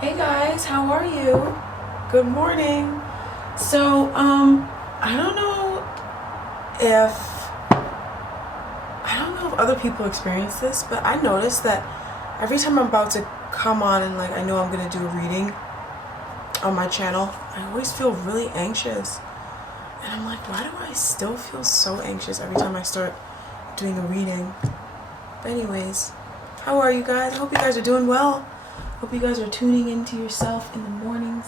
Hey guys, how are you? Good morning. So, I don't know if other people experience this, but I noticed that every time I'm about to come on and I know I'm gonna do a reading on my channel, I always feel really anxious. And I'm like, why do I still feel so anxious every time I start doing a reading? But anyways, how are you guys? I hope you guys are doing well. Hope you guys are tuning into yourself in the mornings.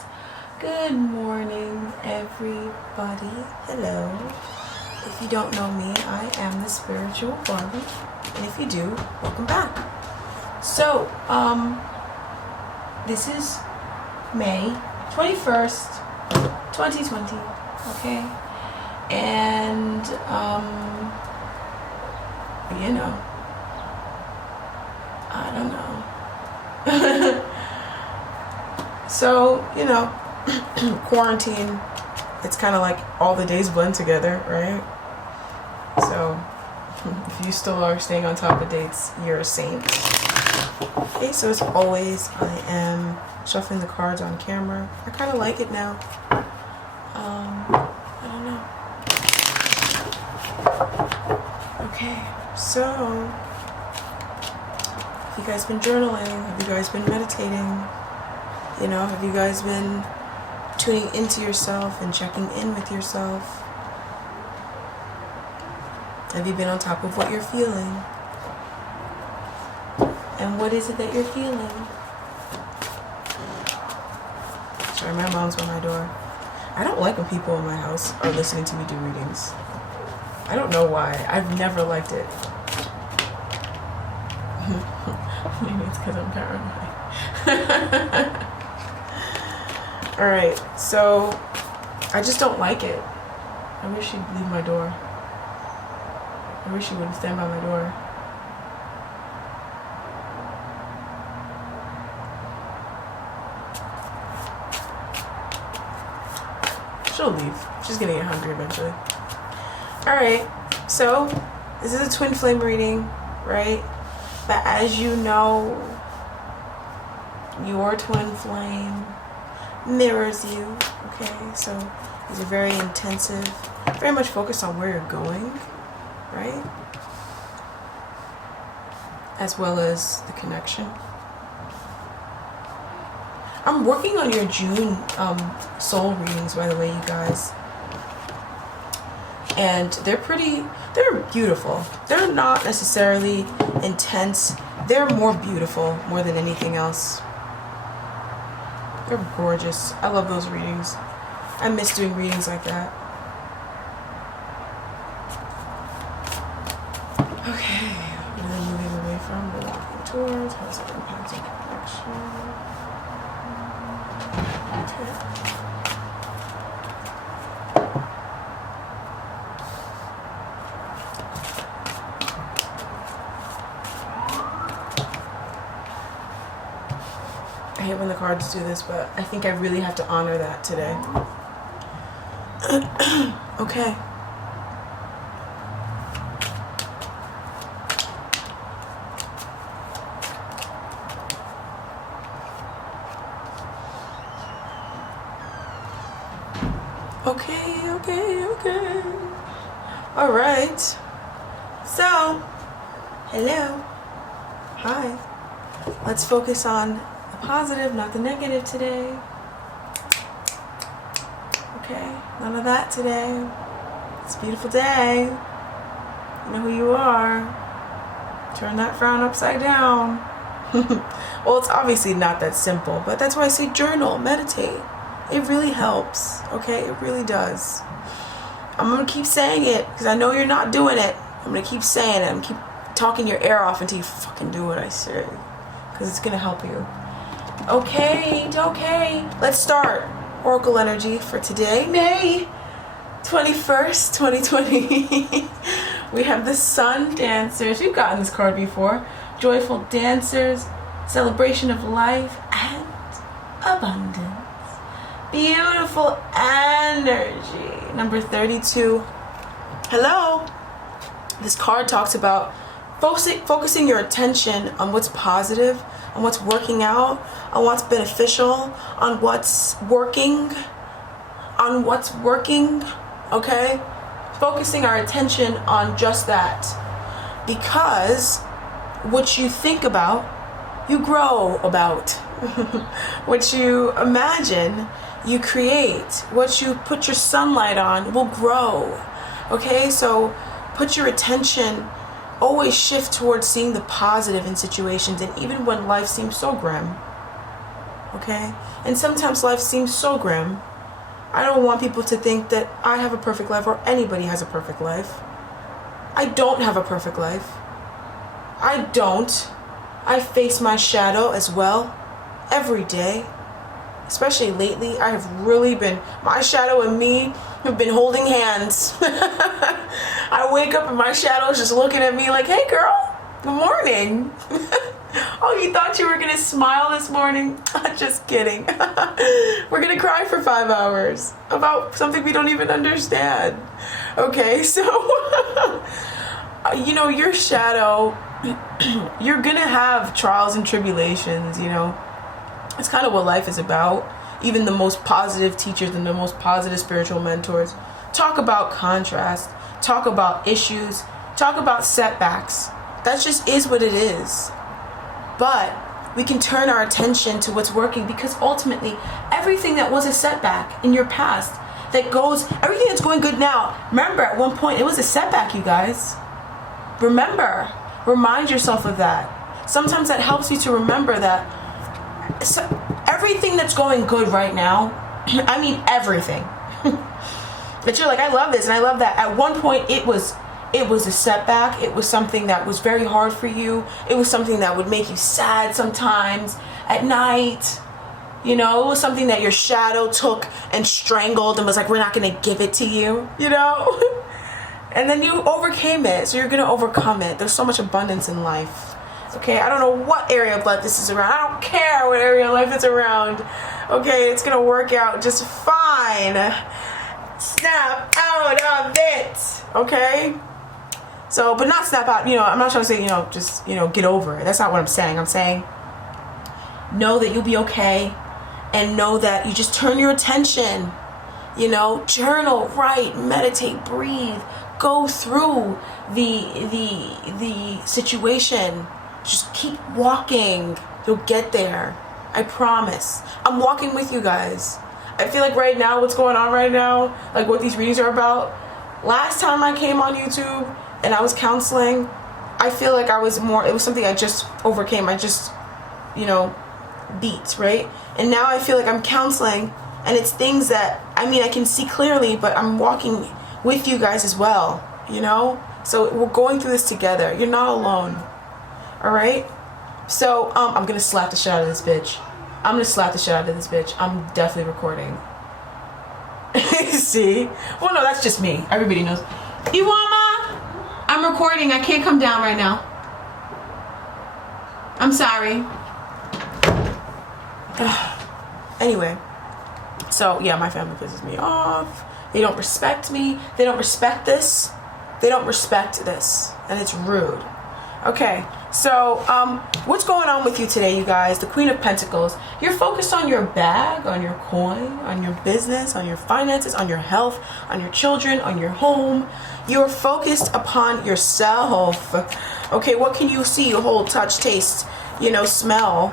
Good morning, everybody. Hello. If you don't know me, I am the spiritual Barbii. And if you do, welcome back. So, this is May 21st, 2020. Okay? And, you know, I don't know. So, you know, quarantine, it's kind of like all the days blend together, right? So, if you still are staying on top of dates, you're a saint. Okay, so as always, I am shuffling the cards on camera. I kind of like it now. I don't know. Okay, so have you guys been journaling? Have you guys been meditating? You know, have you guys been tuning into yourself and checking in with yourself? Have you been on top of what you're feeling? And what is it that you're feeling? Sorry, my mom's by my door. I don't like when people in my house are listening to me do readings. I don't know why. I've never liked it. Maybe it's because I'm paranoid. Alright, so I just don't like it. I wish she'd leave my door. I wish she wouldn't stand by my door. She'll leave. She's gonna get hungry eventually. Alright, so this is a twin flame reading, right? But as you know, your twin flame mirrors you, okay? So these are very intensive, very much focused on where you're going, right? As well as the connection. I'm working on your June soul readings, by the way, you guys. And they're beautiful. They're not necessarily intense. They're more beautiful more than anything else. They're gorgeous. I love those readings. I miss doing readings like that. Okay, we're then moving away from, we're walking towards. How's it impacting connection? Okay. I hate when the cards do this, but I think I really have to honor that today. Okay. Okay. All right. So, hello. Hi. Let's focus on the positive, not the negative today. Okay, none of that today. It's a beautiful day. You know who you are. Turn that frown upside down. Well, it's obviously not that simple, but that's why I say journal, meditate. It really helps, okay? It really does. I'm going to keep saying it because I know you're not doing it. I'm going to keep saying it. I'm going to keep talking your ear off until you fucking do what I say, because it's going to help you. Okay. Let's start. Oracle energy for today, May 21st, 2020. We have the Sun Dancers. You've gotten this card before. Joyful dancers, celebration of life, and abundance. Beautiful energy. Number 32. Hello. This card talks about focusing your attention on what's positive on what's working out, on what's beneficial, on what's working, okay? Focusing our attention on just that. Because what you think about, you grow about. What you imagine, you create. What you put your sunlight on will grow. Okay, so put your attention, always shift towards seeing the positive in situations, and even when life seems so grim. Okay, and sometimes life seems so grim. I don't want people to think that I have a perfect life or anybody has a perfect life. I don't have a perfect life. I don't. I face my shadow as well every day. Especially lately, I have really been, my shadow and me have been holding hands. I wake up and my shadow is just looking at me like, hey girl, good morning. Oh, you thought you were going to smile this morning? Just kidding. We're going to cry for 5 hours about something we don't even understand. Okay, so, you know, your shadow, you're going to have trials and tribulations, you know. It's kind of what life is about. Even the most positive teachers and the most positive spiritual mentors talk about contrast, talk about issues, talk about setbacks. That just is what it is. But we can turn our attention to what's working, because ultimately everything that was a setback in your past, everything that's going good now, remember at one point it was a setback, you guys. Remember, remind yourself of that. Sometimes that helps you to remember that. So everything that's going good right now, I mean everything, that you're like, I love this and I love that. At one point it was a setback. It was something that was very hard for you. It was something that would make you sad sometimes at night. You know, it was something that your shadow took and strangled and was like, we're not going to give it to you, you know? And then you overcame it, so you're going to overcome it. There's so much abundance in life. Okay, I don't know what area of life this is around. I don't care what area of life it's around. Okay, it's going to work out just fine. Snap out of it. Okay? So, but not snap out, you know, I'm not trying to say, you know, just, you know, get over it. That's not what I'm saying. I'm saying know that you'll be okay, and know that you just turn your attention, you know, journal, write, meditate, breathe, go through the situation. Just keep walking. You'll get there. I promise. I'm walking with you guys. I feel like right now, what's going on right now, like what these readings are about, last time I came on YouTube and I was counseling, I feel like it was something I just overcame. I just, you know, beat, right? And now I feel like I'm counseling, and it's things that, I mean, I can see clearly, but I'm walking with you guys as well, you know? So we're going through this together. You're not alone. All right? So, I'm going to slap the shit out of this bitch. I'm definitely recording. See? Well, no, that's just me. Everybody knows. Iwama, I'm recording. I can't come down right now. I'm sorry. Anyway. So, yeah, my family pisses me off. They don't respect me. They don't respect this. And it's rude. Okay, so what's going on with you today, you guys? The Queen of Pentacles. You're focused on your bag, on your coin, on your business, on your finances, on your health, on your children, on your home. You're focused upon yourself. Okay, what can you see, hold, touch, taste, you know, smell?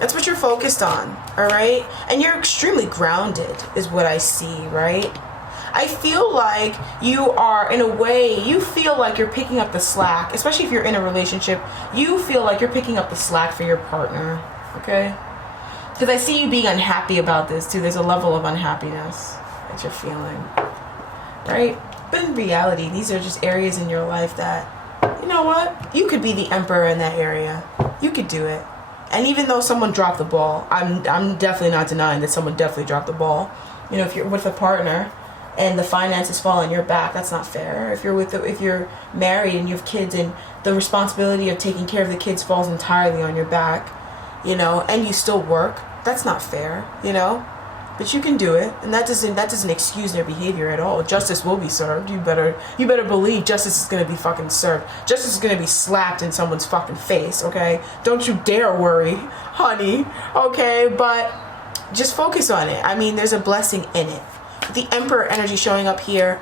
That's what you're focused on, all right? And you're extremely grounded is what I see, right? I feel like you are, in a way, you feel like you're picking up the slack, especially if you're in a relationship. You feel like you're picking up the slack for your partner, okay? Because I see you being unhappy about this, too. There's a level of unhappiness that you're feeling, right? But in reality, these are just areas in your life that, you know what? You could be the emperor in that area. You could do it. And even though someone dropped the ball, I'm definitely not denying that someone definitely dropped the ball. You know, if you're with a partner and the finances fall on your back, that's not fair. If you're married and you have kids and the responsibility of taking care of the kids falls entirely on your back, you know, and you still work, that's not fair, you know. but you can do it, and that doesn't excuse their behavior at all. Justice will be served. You better believe justice is gonna be fucking served. Justice is gonna be slapped in someone's fucking face, okay? Don't you dare worry, honey, okay? But just focus on it. I mean, there's a blessing in it. The Emperor energy showing up here,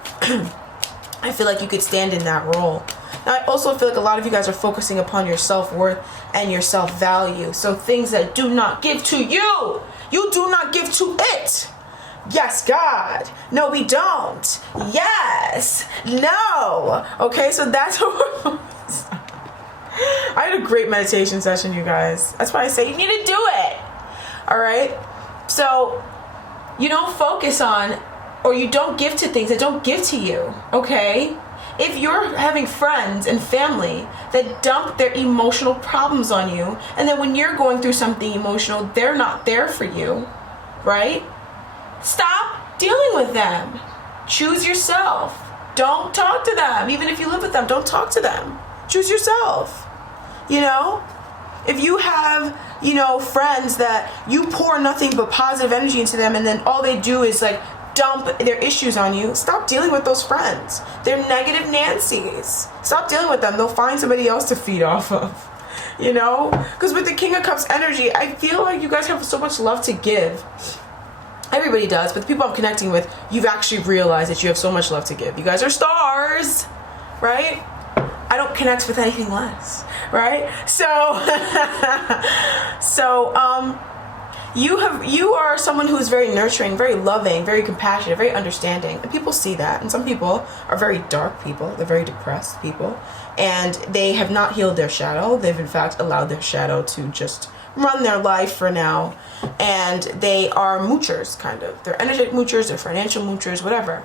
I feel like you could stand in that role. Now, I also feel like a lot of you guys are focusing upon your self-worth and your self-value. So things that do not give to you, you do not give to it. Yes, God. No, we don't. Yes. No. Okay, so that's what we're I had a great meditation session, you guys. That's why I say you need to do it. All right? So you don't focus on, or you don't give to things that don't give to you, okay? If you're having friends and family that dump their emotional problems on you, and then when you're going through something emotional, they're not there for you, right? Stop dealing with them. Choose yourself. Don't talk to them. Even if you live with them, don't talk to them. Choose yourself. You know? If you have, you know, friends that you pour nothing but positive energy into them, and then all they do is like dump their issues on you, stop dealing with those friends. They're negative Nancy's. Stop dealing with them. They'll find somebody else to feed off of, you know? Because with the King of Cups energy, I feel like you guys have so much love to give. Everybody does, but the people I'm connecting with, you've actually realized that you have so much love to give. You guys are stars, right? I don't connect with anything less, right? You are someone who is very nurturing, very loving, very compassionate, very understanding, and people see that. And some people are very dark people. They're very depressed people, and they have not healed their shadow. They've in fact allowed their shadow to just run their life for now, and they are moochers, kind of. They're energetic moochers, they're financial moochers, whatever.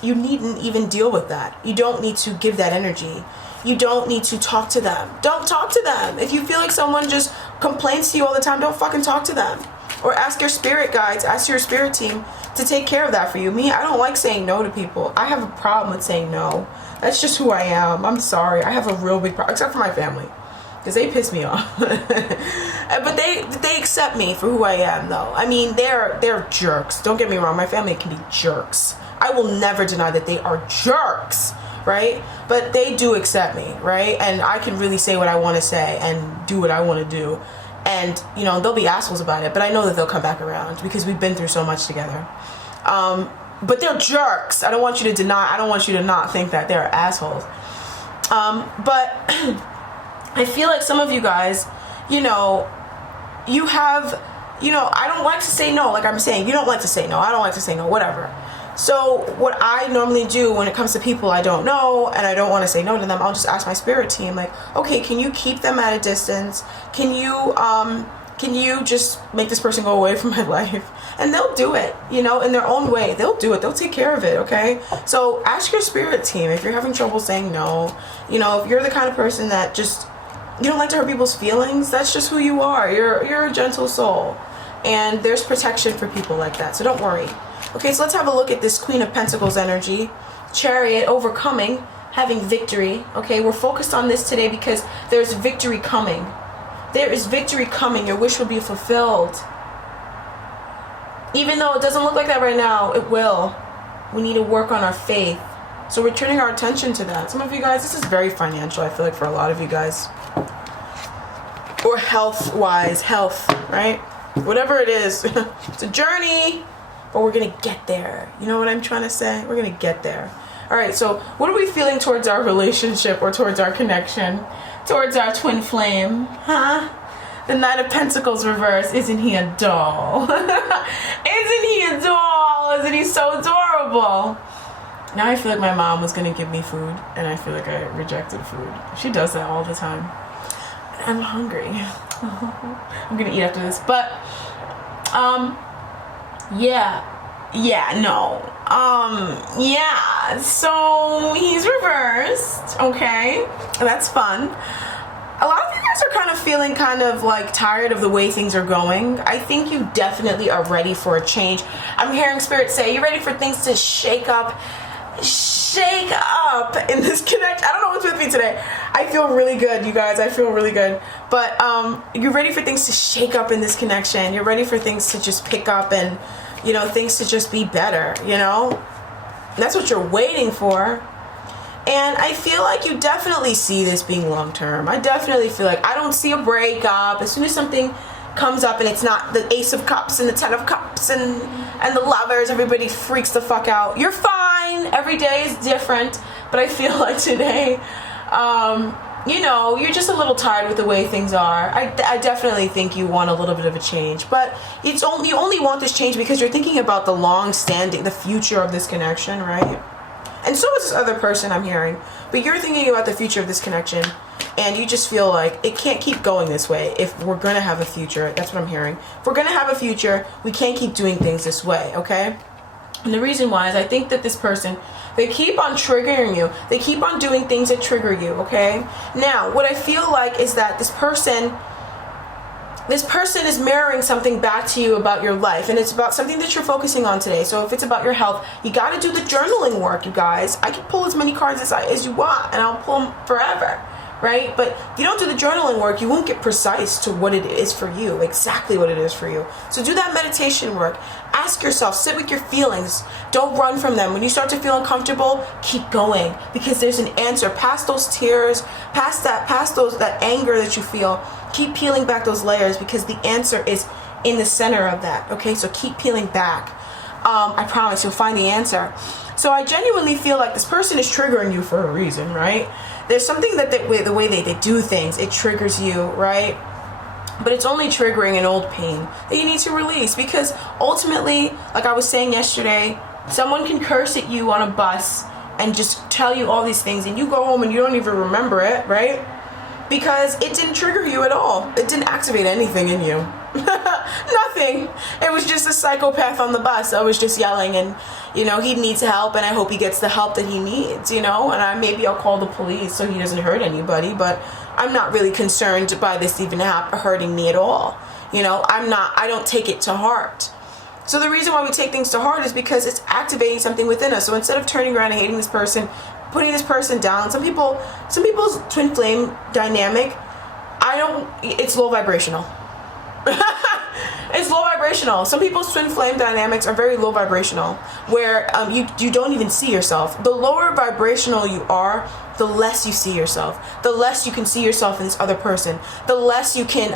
You needn't even deal with that. You don't need to give that energy. You don't need to talk to them. Don't talk to them. If you feel like someone just complains to you all the time, don't fucking talk to them. Or ask your spirit guides, ask your spirit team to take care of that for you. Me, I don't like saying no to people. I have a problem with saying no. That's just who I am. I'm sorry. I have a real big problem, except for my family, because they piss me off. But they accept me for who I am, though. I mean, they're jerks. Don't get me wrong. My family can be jerks. I will never deny that they are jerks, right? But they do accept me, right? And I can really say what I want to say and do what I want to do. And, you know, they'll be assholes about it, but I know that they'll come back around because we've been through so much together. But they're jerks. I don't want you to not think that they're assholes. But I feel like some of you guys, you know, you have, you know, I don't like to say no. Like I'm saying, you don't like to say no. I don't like to say no, whatever. So what I normally do when it comes to people I don't know and I don't want to say no to them, I'll just ask my spirit team, like, okay, can you keep them at a distance? Can you just make this person go away from my life? And they'll do it, you know, in their own way. They'll do it. They'll take care of it, okay? So ask your spirit team if you're having trouble saying no. You know, if you're the kind of person that just, you don't like to hurt people's feelings, that's just who you are. You're a gentle soul. And there's protection for people like that, so don't worry. Okay, so let's have a look at this Queen of Pentacles energy. Chariot, overcoming, having victory. Okay, we're focused on this today because there's victory coming. There is victory coming. Your wish will be fulfilled. Even though it doesn't look like that right now, it will. We need to work on our faith. So we're turning our attention to that. Some of you guys, this is very financial, I feel like, for a lot of you guys. Or health-wise, health, right? Whatever it is, it's a journey. But we're going to get there. You know what I'm trying to say? We're going to get there. All right, so what are we feeling towards our relationship or towards our connection? Towards our twin flame? Huh? The Knight of Pentacles reverse. Isn't he a doll? Isn't he a doll? Isn't he so adorable? Now I feel like my mom was going to give me food, and I feel like I rejected food. She does that all the time. I'm hungry. I'm going to eat after this. But, yeah, so he's reversed, okay, that's fun. A lot of you guys are kind of feeling kind of like tired of the way things are going. I think you definitely are ready for a change. I'm hearing Spirit say you're ready for things to shake up, shake up in this connection. I don't know what's with me today. I feel really good, you guys. I feel really good. But you're ready for things to shake up in this connection. You're ready for things to just pick up and, you know, things to just be better, you know? That's what you're waiting for. And I feel like you definitely see this being long term. I definitely feel like I don't see a breakup. As soon as something comes up and it's not the Ace of Cups and the Ten of Cups and the Lovers, everybody freaks the fuck out. You're fine. Every day is different. But I feel like today, you know, you're just a little tired with the way things are. I definitely think you want a little bit of a change. But you only want this change because you're thinking about the long-standing, the future of this connection, right? And so is this other person I'm hearing. But you're thinking about the future of this connection. And you just feel like it can't keep going this way if we're going to have a future. That's what I'm hearing. If we're going to have a future, we can't keep doing things this way, okay? And the reason why is I think that this person, they keep on triggering you. They keep on doing things that trigger you, okay? Now, what I feel like is that this person is mirroring something back to you about your life, and it's about something that you're focusing on today. So if it's about your health, you got to do the journaling work, you guys. I can pull as many cards as you want, and I'll pull them forever, right? But if you don't do the journaling work, you won't get precise to what it is for you, exactly what it is for you. So do that meditation work. Ask yourself, sit with your feelings. Don't run from them. When you start to feel uncomfortable, keep going, because there's an answer. Past those tears, past that anger that you feel. Keep peeling back those layers, because the answer is in the center of that. Okay, so keep peeling back. I promise you'll find the answer. So I genuinely feel like this person is triggering you for a reason, right? There's something that the way they do things, it triggers you, right? But it's only triggering an old pain that you need to release, because ultimately, like I was saying yesterday, someone can curse at you on a bus and just tell you all these things, and you go home and you don't even remember it, right? Because it didn't trigger you at all. It didn't activate anything in you. Nothing. It was just a psychopath on the bus. I was just yelling, and, you know, he needs help, and I hope he gets the help that he needs, you know, and maybe I'll call the police so he doesn't hurt anybody, but I'm not really concerned by this even hurting me at all. You know, I don't take it to heart. So the reason why we take things to heart is because it's activating something within us. So instead of turning around and hating this person, putting this person down, some people's twin flame dynamic, it's low vibrational. It's low vibrational. Some people's twin flame dynamics are very low vibrational, where you don't even see yourself. The lower vibrational you are, the less you see yourself. The less you can see yourself in this other person. The less you can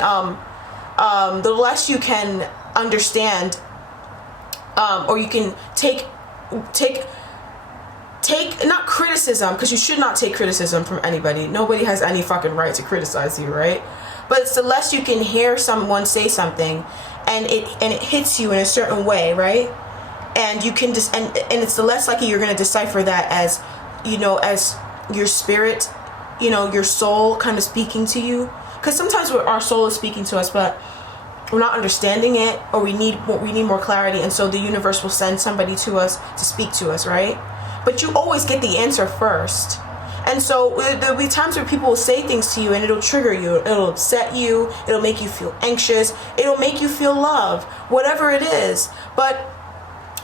understand, or you can take not criticism, because you should not take criticism from anybody. Nobody has any fucking right to criticize you, right? But it's the less you can hear someone say something, and it hits you in a certain way, right? And you can just and it's the less likely you're going to decipher that as, you know, as your spirit, you know, your soul kind of speaking to you. Because sometimes our soul is speaking to us, but we're not understanding it, or we need more clarity, and so the universe will send somebody to us to speak to us, right? But you always get the answer first. And so there'll be times where people will say things to you, and it'll trigger you, it'll upset you, it'll make you feel anxious, it'll make you feel love, whatever it is. But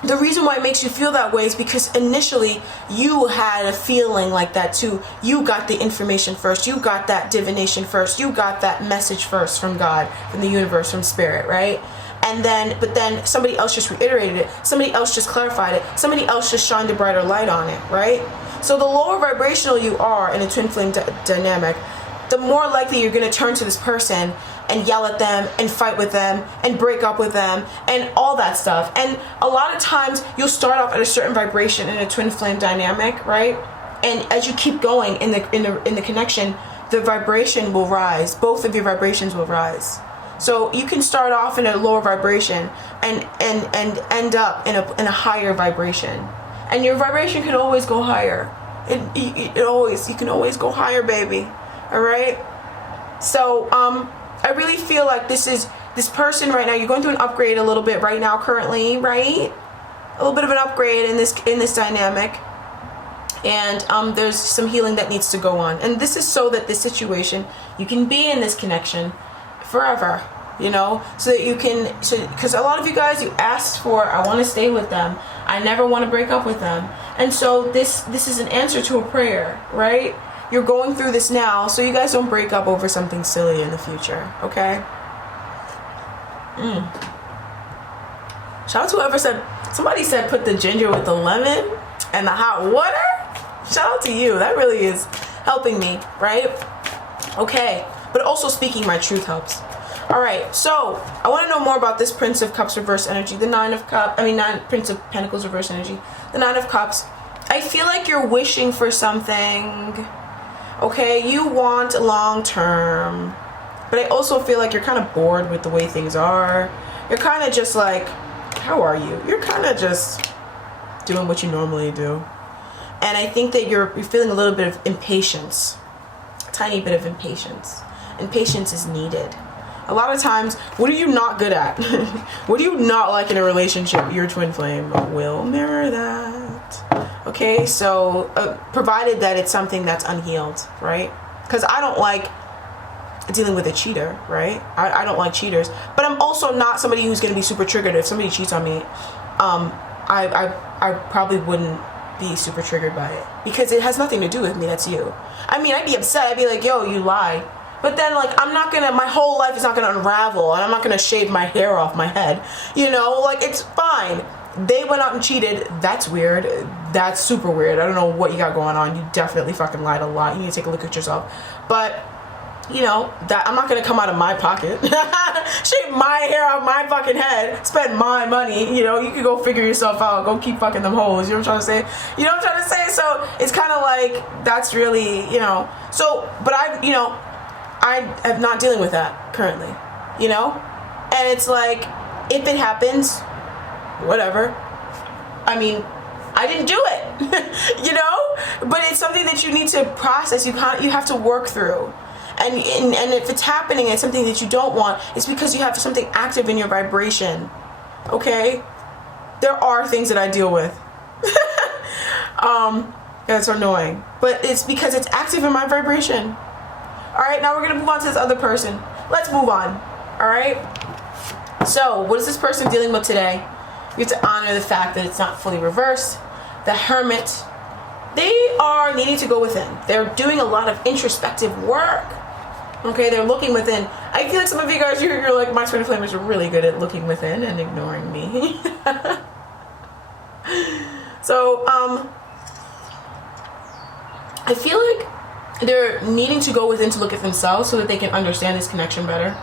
the reason why it makes you feel that way is because initially you had a feeling like that too. You got the information first, you got that divination first, you got that message first from God, from the universe, from spirit, right? But then somebody else just reiterated it, somebody else just clarified it, somebody else just shined a brighter light on it, right? So the lower vibrational you are in a twin flame dynamic, the more likely you're going to turn to this person and yell at them and fight with them and break up with them and all that stuff. And a lot of times you'll start off at a certain vibration in a twin flame dynamic, right? And as you keep going in the connection, the vibration will rise. Both of your vibrations will rise. So you can start off in a lower vibration and end up in a higher vibration. And your vibration can always go higher. You can always go higher, baby. All right? So I really feel like this person right now, you're going through an upgrade a little bit right now currently, right? A little bit of an upgrade in this dynamic. And there's some healing that needs to go on. And this is so that this situation, you can be in this connection forever. you know, so that you can, because a lot of you guys, you asked for, I want to stay with them, I never want to break up with them. And so this is an answer to a prayer, right? You're going through this now, so you guys don't break up over something silly in the future, okay? Shout out to whoever said, somebody said put the ginger with the lemon and the hot water. Shout out to you. That really is helping me, right? Okay, but also speaking my truth helps. All right, so I want to know more about this Prince of Cups reverse energy, the Prince of Pentacles reverse energy, the Nine of Cups. I feel like you're wishing for something, okay? You want long term, but I also feel like you're kind of bored with the way things are. You're kind of just like, how are you? You're kind of just doing what you normally do. And I think that you're feeling a little bit of impatience, a tiny bit of impatience. And patience is needed. A lot of times, what are you not good at? What do you not like in a relationship? Your twin flame will mirror that. Okay, so provided that it's something that's unhealed, right? Because I don't like dealing with a cheater, right? I don't like cheaters, but I'm also not somebody who's going to be super triggered. If somebody cheats on me, I probably wouldn't be super triggered by it because it has nothing to do with me. That's you. I mean, I'd be upset. I'd be like, yo, you lied. But then, like, I'm not gonna, my whole life is not gonna unravel, and I'm not gonna shave my hair off my head. You know, like, it's fine. They went out and cheated. That's weird. That's super weird. I don't know what you got going on. You definitely fucking lied a lot. You need to take a look at yourself. But, you know, that I'm not gonna come out of my pocket, shave my hair off my fucking head, spend my money. You know, you can go figure yourself out. Go keep fucking them hoes. You know what I'm trying to say? You know what I'm trying to say? So it's kind of like, that's really, you know. So, but I am not dealing with that currently, you know? And it's like, if it happens, whatever. I mean, I didn't do it, you know? But it's something that you need to process. You have to work through. And if it's happening and it's something that you don't want, it's because you have something active in your vibration, okay? There are things that I deal with. That's annoying. But it's because it's active in my vibration. All right, now we're going to move on to this other person. Let's move on. All right? So, what is this person dealing with today? You have to honor the fact that it's not fully reversed. The Hermit. They are needing to go within. They're doing a lot of introspective work. Okay, they're looking within. I feel like some of you guys, you're like, my twin flamers are really good at looking within and ignoring me. So, I feel like they're needing to go within to look at themselves so that they can understand this connection better.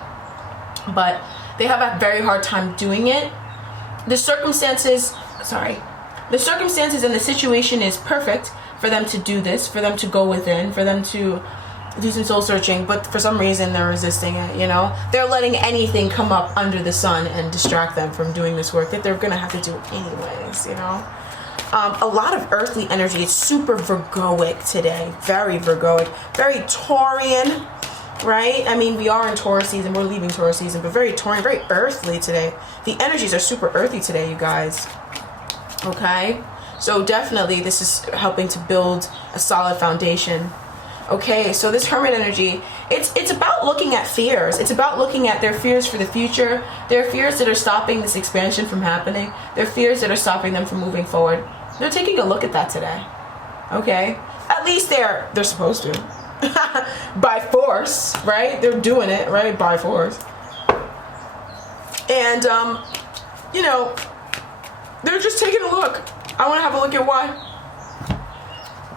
But they have a very hard time doing it. The circumstances and the situation is perfect for them to do this, for them to go within, for them to do some soul searching, but for some reason they're resisting it, you know? They're letting anything come up under the sun and distract them from doing this work that they're gonna have to do anyways, you know? A lot of earthly energy. It's super Virgoic today. Very Virgoic. Very Taurian, right? I mean, we are in Taurus season. We're leaving Taurus season, but very Taurian, very earthly today. The energies are super earthy today, you guys. Okay? So definitely this is helping to build a solid foundation. Okay, so this Hermit energy, it's about looking at fears. It's about looking at their fears for the future. Their fears that are stopping this expansion from happening. Their fears that are stopping them from moving forward. They're taking a look at that today. Okay? At least they're supposed to. By force, right? They're doing it, right? By force. And, you know, they're just taking a look. I want to have a look at why.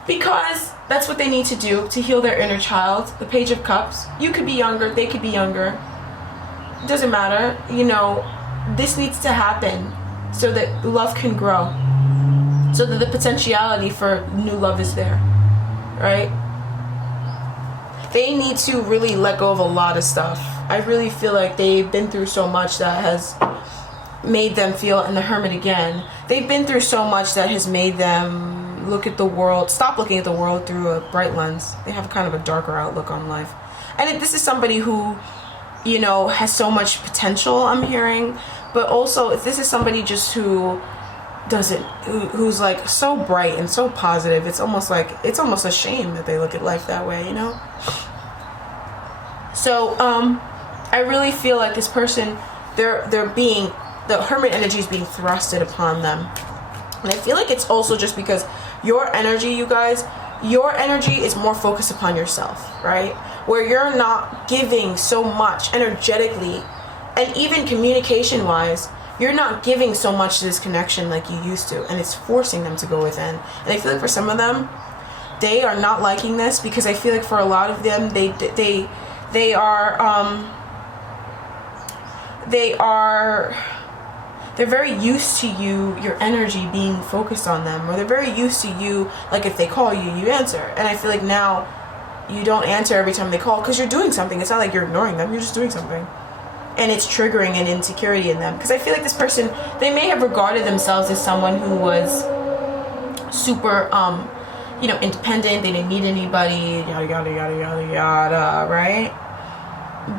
Because that's what they need to do to heal their inner child. The Page of Cups. You could be younger. They could be younger. It doesn't matter. You know, this needs to happen so that love can grow. So that the potentiality for new love is there. Right? They need to really let go of a lot of stuff. I really feel like they've been through so much that has made them feel, and the Hermit again, they've been through so much that has made them look at the world, stop looking at the world through a bright lens. They have kind of a darker outlook on life. And this is somebody who, you know, has so much potential, I'm hearing, but also if this is somebody just who who's like so bright and so positive, it's almost a shame that they look at life that way, you know? So, I really feel like this person, the Hermit energy is being thrusted upon them. And I feel like it's also just because your energy, you guys, your energy is more focused upon yourself, right? Where you're not giving so much energetically, and even communication wise, you're not giving so much to this connection like you used to, and it's forcing them to go within. And I feel like for some of them, they are not liking this, because I feel like for a lot of them, they're very used to your energy being focused on them, or they're very used to you, like if they call you, you answer. And I feel like now you don't answer every time they call because you're doing something. It's not like you're ignoring them, you're just doing something. And it's triggering an insecurity in them, because I feel like this person, they may have regarded themselves as someone who was super independent, they didn't need anybody, yada yada yada yada yada, right?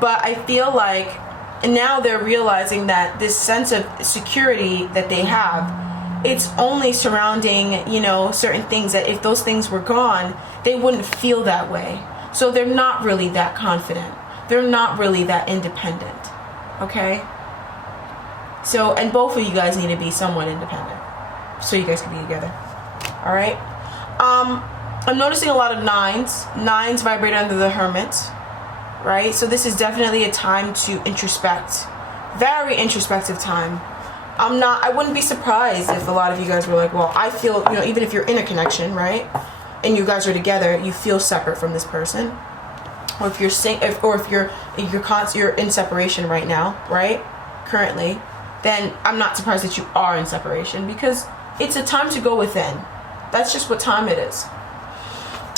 But I feel like now they're realizing that this sense of security that they have, it's only surrounding, certain things, that if those things were gone, they wouldn't feel that way. So they're not really that confident. They're not really that independent. Okay? So, and both of you guys need to be somewhat independent so you guys can be together. Alright? I'm noticing a lot of nines. Nines vibrate under the Hermit. Right? So this is definitely a time to introspect. Very introspective time. I wouldn't be surprised if a lot of you guys were like, well, I feel, even if you're in a connection, right? And you guys are together, you feel separate from this person. Or if you're in separation right now, right? Currently, then I'm not surprised that you are in separation, because it's a time to go within. That's just what time it is.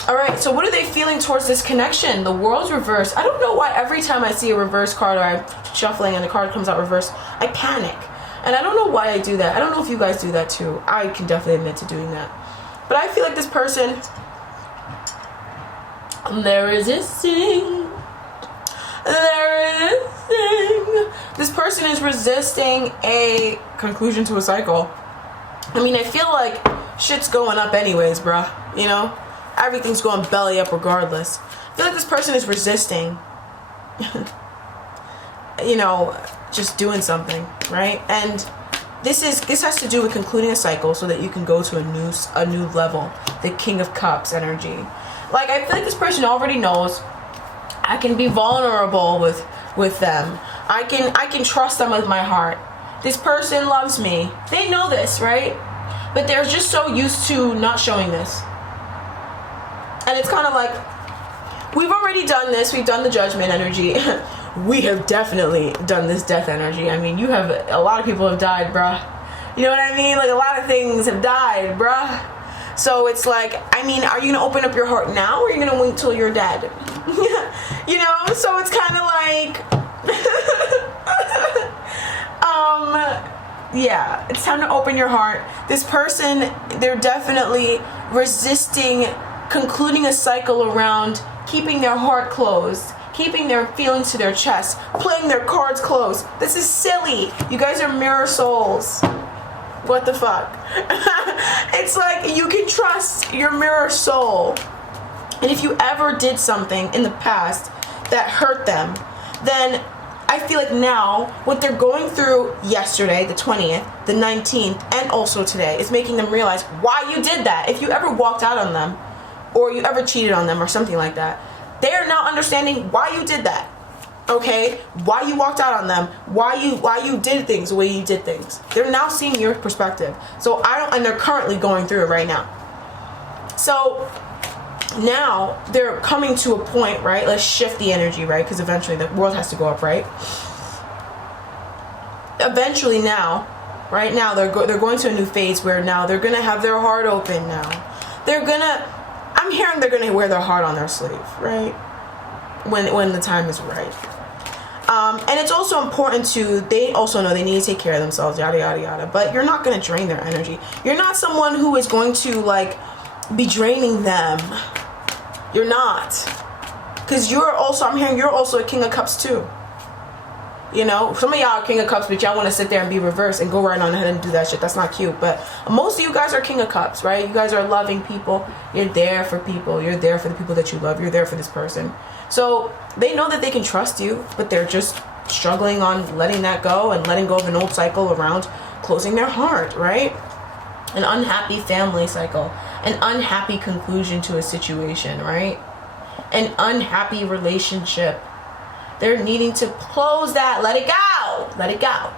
Alright, so what are they feeling towards this connection? The World's reversed. I don't know why every time I see a reverse card, or I'm shuffling and the card comes out reversed, I panic. And I don't know why I do that. I don't know if you guys do that too. I can definitely admit to doing that. But I feel like this person, they're resisting. They're resisting. This person is resisting a conclusion to a cycle. I mean, I feel like shit's going up anyways, bruh. Everything's going belly up regardless. I feel like this person is resisting, just doing something, right? And this has to do with concluding a cycle so that you can go to a new level. The King of Cups energy. Like, I feel like this person already knows I can be vulnerable with them. I can trust them with my heart. This person loves me. They know this, right? But they're just so used to not showing this. And it's kind of like, we've already done this. We've done the Judgment energy. We have definitely done this Death energy. I mean, a lot of people have died, bruh. You know what I mean? Like, a lot of things have died, bruh. So it's like, I mean, are you going to open up your heart now, or are you going to wait till you're dead? So it's kind of like, yeah, it's time to open your heart. This person, they're definitely resisting concluding a cycle around keeping their heart closed, keeping their feelings to their chest, playing their cards close. This is silly. You guys are mirror souls. What the fuck? It's like, you can trust your mirror soul. And if you ever did something in the past that hurt them, then I feel like now what they're going through yesterday, the 20th, the 19th, and also today, is making them realize why you did that. If you ever walked out on them, or you ever cheated on them or something like that, they're now understanding why you did that. Okay? Why you walked out on them, why you did things the way you did things. They're now seeing your perspective. And they're currently going through it right now. So now they're coming to a point, right? Let's shift the energy, right? Because eventually the world has to go up, right? Eventually now, right now, they're going to a new phase where now they're gonna have their heart open now. I'm hearing they're gonna wear their heart on their sleeve, right? When the time is right. And it's also important they also know they need to take care of themselves, yada yada yada. But you're not gonna drain their energy. You're not someone who is going to be draining them. You're not. Because I'm hearing you're also a King of Cups too. You know, some of y'all are King of Cups, but y'all want to sit there and be reversed and go right on ahead and do that shit. That's not cute. But most of you guys are King of Cups, right? You guys are loving people. You're there for people. You're there for the people that you love. You're there for this person. So they know that they can trust you, but they're just struggling on letting that go and letting go of an old cycle around closing their heart, right? An unhappy family cycle, an unhappy conclusion to a situation, right? An unhappy relationship. They're needing to close that, let it go, let it go,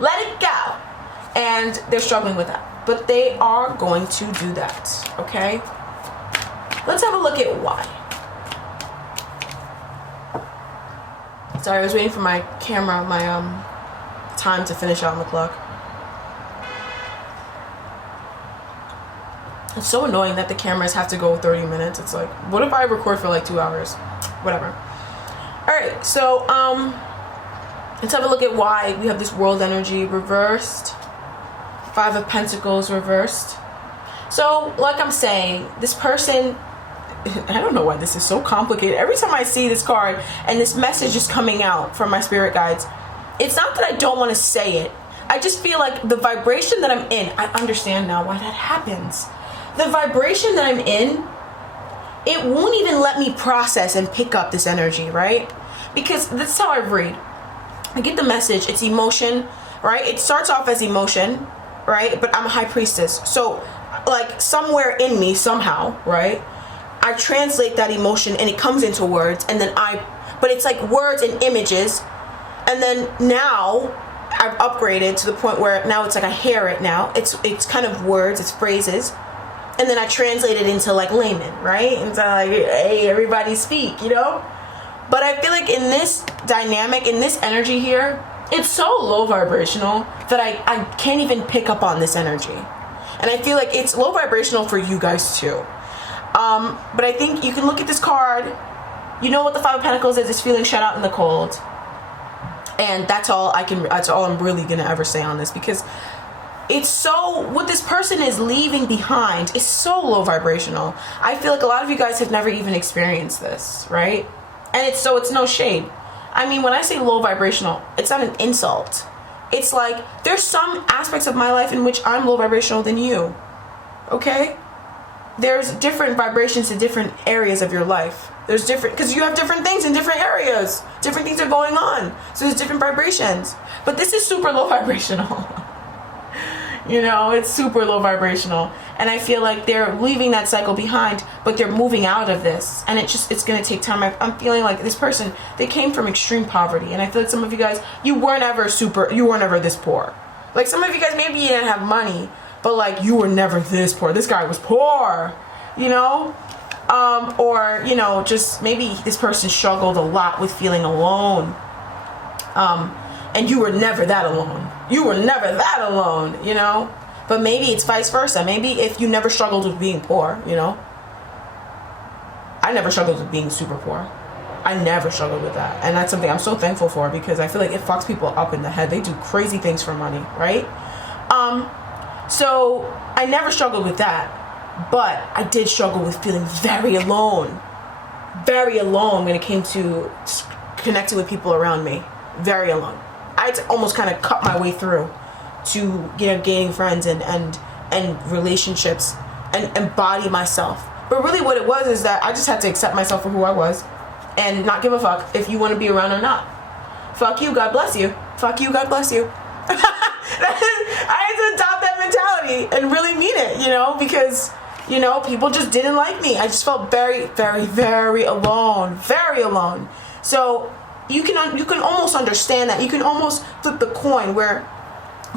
let it go. And they're struggling with that. But they are going to do that, okay? Let's have a look at why. Sorry, I was waiting for my camera, my time to finish out on the clock. It's so annoying that the cameras have to go 30 minutes. It's like, what if I record for like 2 hours? Whatever. Alright, so let's have a look at why we have this world energy reversed. 5 of Pentacles reversed. So, like I'm saying, this person, I don't know why this is so complicated. Every time I see this card and this message is coming out from my spirit guides, it's not that I don't want to say it. I just feel like the vibration that I'm in, I understand now why that happens. The vibration that I'm in, it won't even let me process and pick up this energy, right? Because that's how I read. I get the message, it's emotion, right? It starts off as emotion, right? But I'm a high priestess. So, like, somewhere in me, somehow, right? I translate that emotion and it comes into words, and then but it's like words and images. And then now I've upgraded to the point where now it's like I hear it now. It's kind of words, it's phrases. And then I translate it into like layman, right? And so like, hey, everybody speak, you know? But I feel like in this dynamic, in this energy here, it's so low vibrational that I can't even pick up on this energy. And I feel like it's low vibrational for you guys too. But I think you can look at this card. You know what the 5 of Pentacles is? It's feeling shut out in the cold. And that's all I'm really gonna ever say on this, because it's so, what this person is leaving behind is so low vibrational. I feel like a lot of you guys have never even experienced this, right? And it's no shade. I mean, when I say low vibrational, it's not an insult. It's like, there's some aspects of my life in which I'm low vibrational than you, okay? There's different vibrations to different areas of your life. There's different, because you have different things in different areas. Different things are going on. So there's different vibrations. But this is super low vibrational. You know, it's super low vibrational. And I feel like they're leaving that cycle behind, but they're moving out of this. And it's going to take time. I'm feeling like this person, they came from extreme poverty. And I feel like some of you guys, you weren't ever this poor. Like some of you guys, maybe you didn't have money, but like you were never this poor. This guy was poor, you know? Or, you know, just maybe this person struggled a lot with feeling alone. And you were never that alone. You were never that alone, you know? But maybe it's vice versa. Maybe if you never struggled with being poor, you know? I never struggled with being super poor. I never struggled with that. And that's something I'm so thankful for, because I feel like it fucks people up in the head. They do crazy things for money, right? So I never struggled with that. But I did struggle with feeling very alone. Very alone when it came to connecting with people around me. Very alone. I had to almost kind of cut my way through to, you know, gaining friends and relationships and embody myself. But really what it was is that I just had to accept myself for who I was and not give a fuck if you want to be around or not. Fuck you, God bless you. Fuck you, God bless you. I had to adopt that mentality and really mean it, you know, because, you know, people just didn't like me. I just felt very, very, very alone. Very alone. So you can almost understand that. You can almost flip the coin where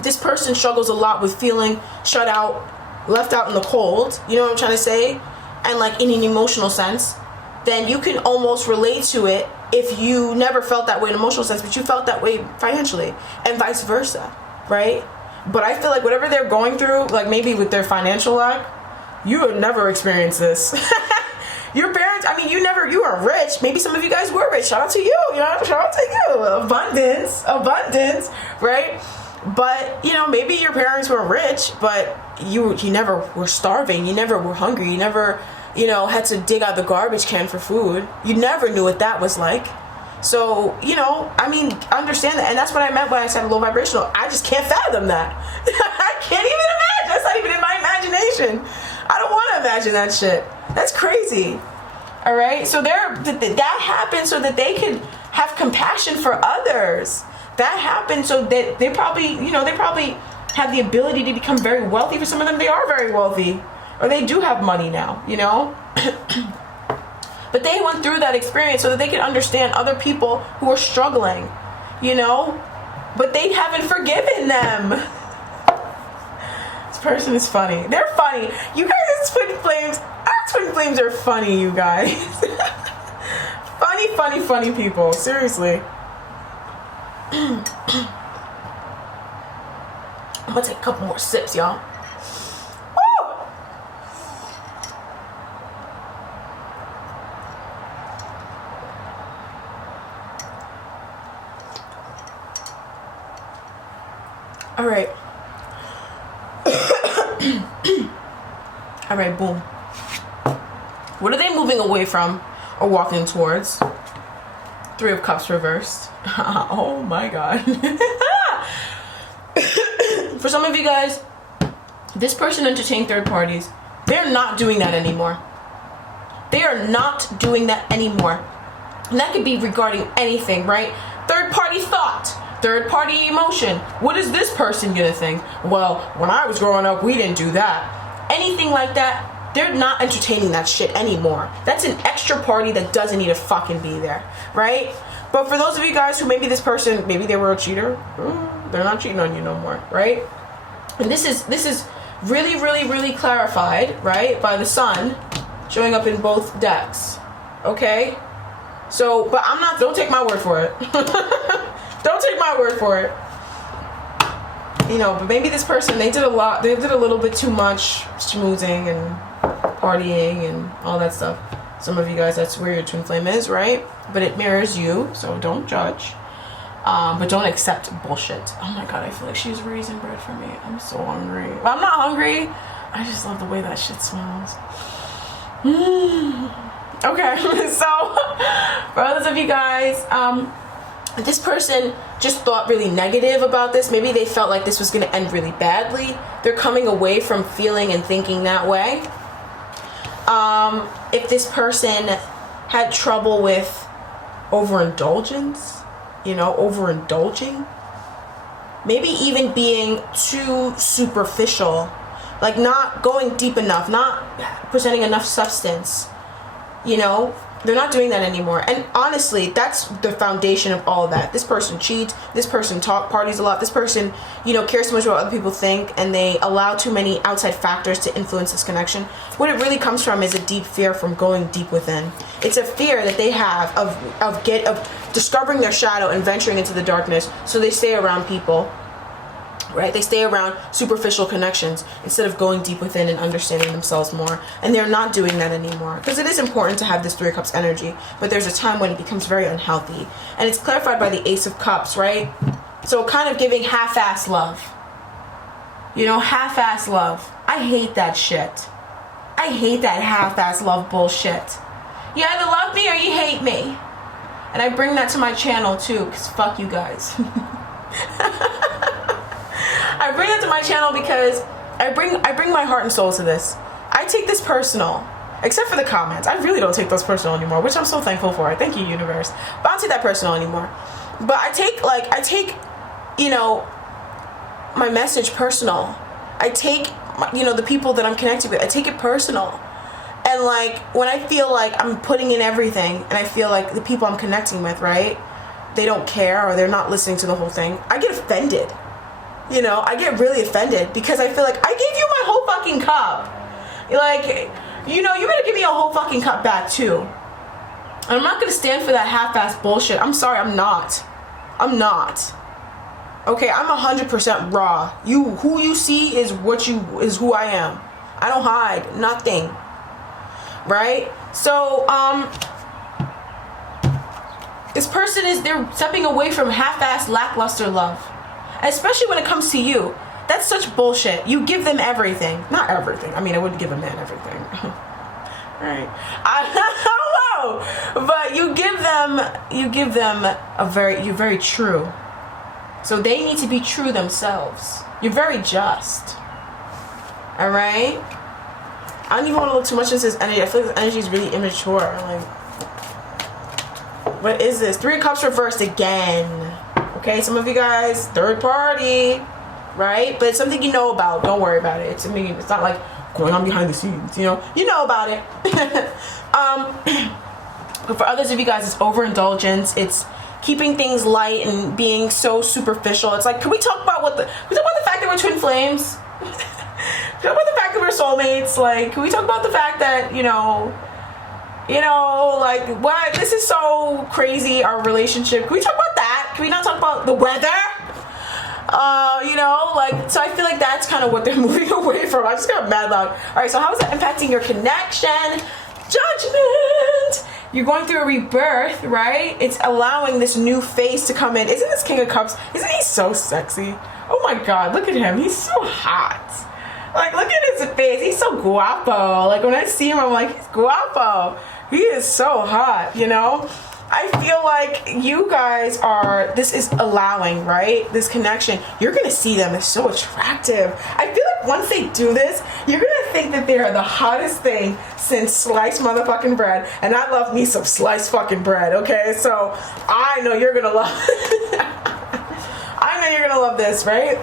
this person struggles a lot with feeling shut out, left out in the cold, you know what I'm trying to say? And like in an emotional sense, then you can almost relate to it if you never felt that way in an emotional sense, but you felt that way financially, and vice versa, right? But I feel like whatever they're going through, like maybe with their financial lack, you would never experience this. Your parents, I mean, you weren't rich. Maybe some of you guys were rich. Shout out to you, you know, shout out to you. Abundance, right? But, you know, maybe your parents were rich, but you never were starving. You never were hungry. You never, you know, had to dig out the garbage can for food. You never knew what that was like. So, you know, I mean, understand that. And that's what I meant when I said low vibrational. I just can't fathom that. I can't even imagine. That's not even in my imagination. I don't want to imagine that shit. That's crazy. All right. So that happened so that they could have compassion for others. That happened so that they probably, you know, they probably have the ability to become very wealthy. For some of them, they are very wealthy, or they do have money now, you know. But they went through that experience so that they could understand other people who are struggling, you know, but they haven't forgiven them. This person is funny. They're funny. You guys are twin flames. Our twin flames are funny, you guys. funny people. Seriously. I'm gonna take a couple more sips, y'all. All right. All right, boom. What are they moving away from or walking towards? Three of Cups reversed. Oh my God. For some of you guys, this person entertained third parties. They're not doing that anymore. They are not doing that anymore. And that could be regarding anything, right? Third party thought. Third party emotion. What is this person gonna think? Well, when I was growing up, we didn't do that. Anything like that, they're not entertaining that shit anymore. That's an extra party that doesn't need to fucking be there, right? But for those of you guys who maybe this person, maybe they were a cheater, they're not cheating on you no more, right? And this is really clarified, right, by the sun showing up in both decks, okay? So, but don't take my word for it. Don't take my word for it. You know, but maybe this person, they did a little bit too much schmoozing and partying and all that stuff. Some of you guys, that's where your twin flame is, right? But it mirrors you, so don't judge. But don't accept bullshit. Oh my God, I feel like she's raising bread for me. I'm so hungry. Well, I'm not hungry. I just love the way that shit smells. Okay, so for others of you guys, this person just thought really negative about this. Maybe they felt like this was going to end really badly. They're coming away from feeling and thinking that way. If this person had trouble with overindulgence, you know, overindulging, maybe even being too superficial, like not going deep enough, not presenting enough substance, you know, they're not doing that anymore. And honestly, that's the foundation of all of that. This person cheats. This person parties a lot. This person, you know, cares so much about what other people think, and they allow too many outside factors to influence this connection. What it really comes from is a deep fear from going deep within. It's a fear that they have of discovering their shadow and venturing into the darkness. So they stay around people, right? They stay around superficial connections instead of going deep within and understanding themselves more. And they're not doing that anymore, because it is important to have this Three of Cups energy, but there's a time when it becomes very unhealthy. And it's clarified by the Ace of Cups, right? So kind of giving half-ass love. You know, half-ass love. I hate that shit. I hate that half-ass love bullshit. You either love me or you hate me. And I bring that to my channel too, because fuck you guys. I bring it to my channel because I bring my heart and soul to this. I take this personal, except for the comments. I really don't take those personal anymore, which I'm so thankful for. Thank you, universe. But I don't take that personal anymore. But I take, you know, my message personal. I take, you know, the people that I'm connected with, I take it personal. And like, when I feel like I'm putting in everything and I feel like the people I'm connecting with, right, they don't care or they're not listening to the whole thing, I get offended. You know, I get really offended because I feel like I gave you my whole fucking cup. Like, you know, you better give me a whole fucking cup back too. And I'm not gonna stand for that half-ass bullshit. I'm sorry, I'm not. I'm not. Okay, I'm 100% raw. Who you see is who I am. I don't hide nothing. Right? So, this person they're stepping away from half-ass lackluster love. Especially when it comes to you. That's such bullshit. You give them everything. Not everything. I mean, I wouldn't give a man everything. Alright. I don't know. know. But you give them you're very true. So they need to be true themselves. You're very just. All right? I don't even want to look too much into this energy. I feel like this energy is really immature. Like, what is this? 3 of Cups reversed again. Okay, some of you guys, third party, right? But it's something you know about. Don't worry about it. It's not like going on behind the scenes, you know about it. But for others of you guys, it's overindulgence. It's keeping things light and being so superficial. It's like, can we talk about the fact that we're twin flames? Can we talk about the fact that we're soulmates? Like, can we talk about the fact that, like, what? This is so crazy, our relationship. Can we talk about that? Can we not talk about the weather? Like, so I feel like that's kind of what they're moving away from. I just got mad loud. All right, so how is that impacting your connection? Judgment. You're going through a rebirth, right? It's allowing this new face to come in. Isn't this King of Cups? Isn't he so sexy? Oh my God, look at him. He's so hot. Like, look at his face. He's so guapo. Like, when I see him, I'm like, he's guapo. He is so hot, I feel like you guys this is allowing, right? This connection. You're going to see them as so attractive. I feel like once they do this, you're going to think that they are the hottest thing since sliced motherfucking bread. And I love me some sliced fucking bread, okay? So I know you're going to love I know you're going to love this, right?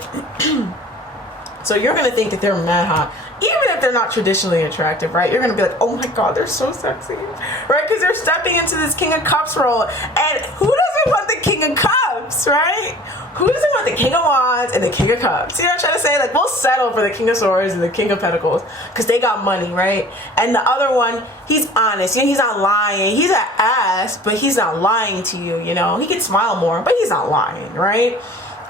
So you're going to think that they're mad hot. Even if they're not traditionally attractive, right? You're going to be like, oh my God, they're so sexy, right? Because they're stepping into this King of Cups role. And who doesn't want the King of Cups, right? Who doesn't want the King of Wands and the King of Cups? You know what I'm trying to say? Like, we'll settle for the King of Swords and the King of Pentacles because they got money, right? And the other one, he's honest. He's not lying. He's an ass, but he's not lying to you, He can smile more, but he's not lying, right?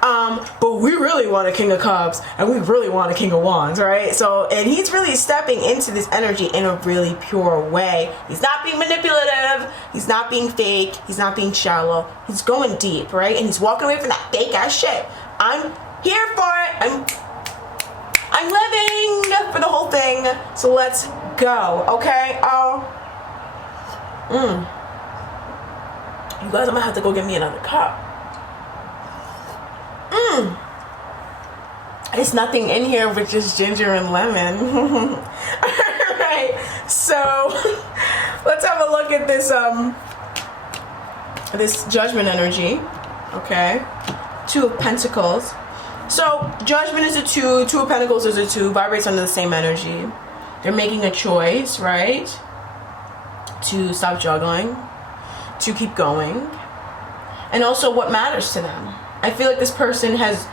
But we really want a King of Cups and we really want a King of Wands, right? So, and he's really stepping into this energy in a really pure way. He's not being manipulative. He's not being fake. He's not being shallow. He's going deep, right? And he's walking away from that fake ass shit. I'm here for it. I'm living for the whole thing. So let's go, okay? You guys, I'm gonna have to go get me another cup. There's nothing in here but just ginger and lemon. Alright, so let's have a look at this this judgment energy. Okay, 2 of Pentacles. So judgment is a 2, 2 of Pentacles is a 2, vibrates under the same energy. They're making a choice, right? To stop juggling, to keep going, and also what matters to them. I feel like this person has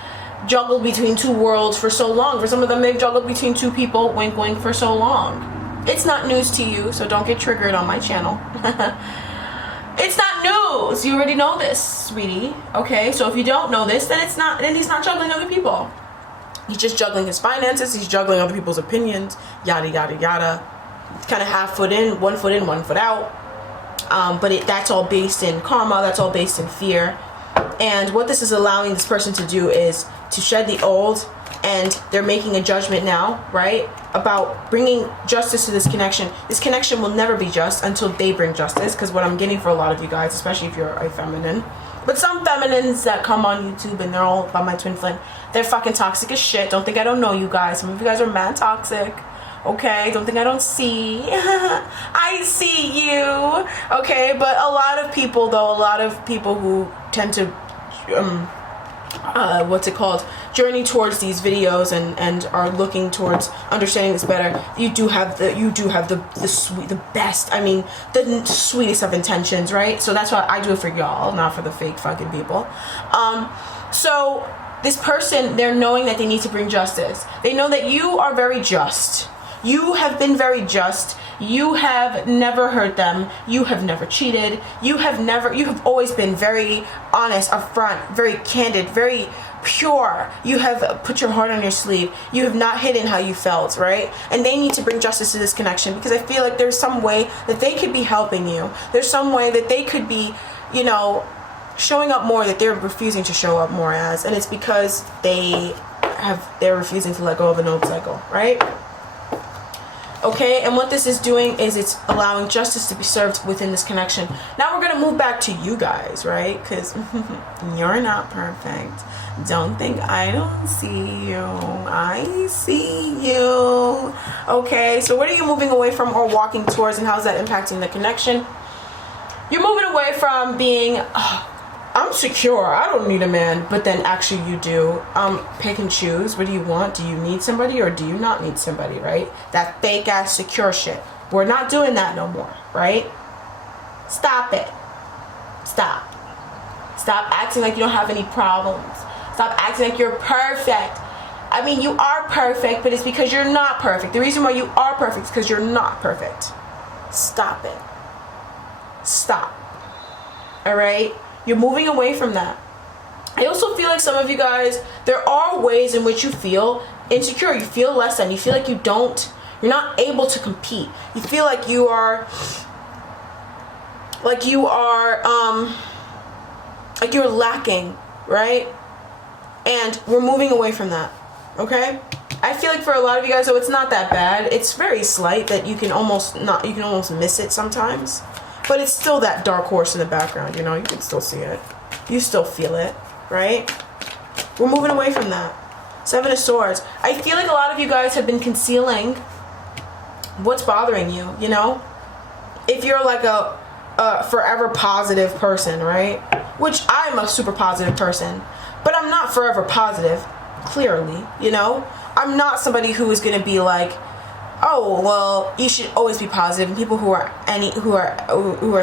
juggled between 2 worlds for so long. For some of them, they've juggled between 2 people, wink wink, for so long. It's not news to you, so don't get triggered on my channel. It's not news. You already know this, sweetie. Okay, so if you don't know this, then he's not juggling other people. He's just juggling his finances. He's juggling other people's opinions. Yada yada yada. Kind of half foot in, 1 foot out. But that's all based in karma. That's all based in fear. And what this is allowing this person to do is to shed the old, and they're making a judgment now, right, about bringing justice to this connection. This connection will never be just until they bring justice, because what I'm getting for a lot of you guys, especially if you're a feminine, but some feminines that come on YouTube and they're all by my twin flame, they're fucking toxic as shit. Don't think I don't know you guys. Some of you guys are mad toxic. Okay, don't think I don't see. I see you. Okay, but a lot of people who tend to journey towards these videos and are looking towards understanding this better. You do have the best, I mean, the sweetest of intentions, right? So that's why I do it for y'all, not for the fake fucking people. So this person, they're knowing that they need to bring justice. They know that you are very just. You have been very just. You have never hurt them. You have never cheated. You have always been very honest, upfront, very candid, very pure. You have put your heart on your sleeve. You have not hidden how you felt, right? And they need to bring justice to this connection, because I feel like there's some way that they could be helping you. There's some way that they could be, showing up more that they're refusing to show up more as, and it's because they're refusing to let go of an old cycle, right? Okay, and what this is doing is it's allowing justice to be served within this connection. Now we're going to move back to you guys, right? Because you're not perfect. Don't think I don't see you. I see you. Okay, so what are you moving away from or walking towards, and how's that impacting the connection? You're moving away from being, I'm secure, I don't need a man, but then actually you do. Pick and choose. What do you want? Do you need somebody or do you not need somebody, right? That fake ass secure shit. We're not doing that no more, right? Stop it. Stop. Stop acting like you don't have any problems. Stop acting like you're perfect. I mean, you are perfect, but it's because you're not perfect. The reason why you are perfect is because you're not perfect. Stop it. Stop. All right? You're moving away from that. I also feel like some of you guys, there are ways in which you feel insecure. You feel less than. You feel like you're not able to compete. You feel like you're lacking, right? And we're moving away from that. Okay? I feel like for a lot of you guys, though, it's not that bad. It's very slight that you can almost miss it sometimes. But it's still that dark horse in the background, you know? You can still see it. You still feel it, right? We're moving away from that. 7 of Swords. I feel like a lot of you guys have been concealing what's bothering you, you know? If you're like a forever positive person, right? Which I'm a super positive person. But I'm not forever positive, clearly, you know? I'm not somebody who is going to be like, oh, well, you should always be positive, and people who are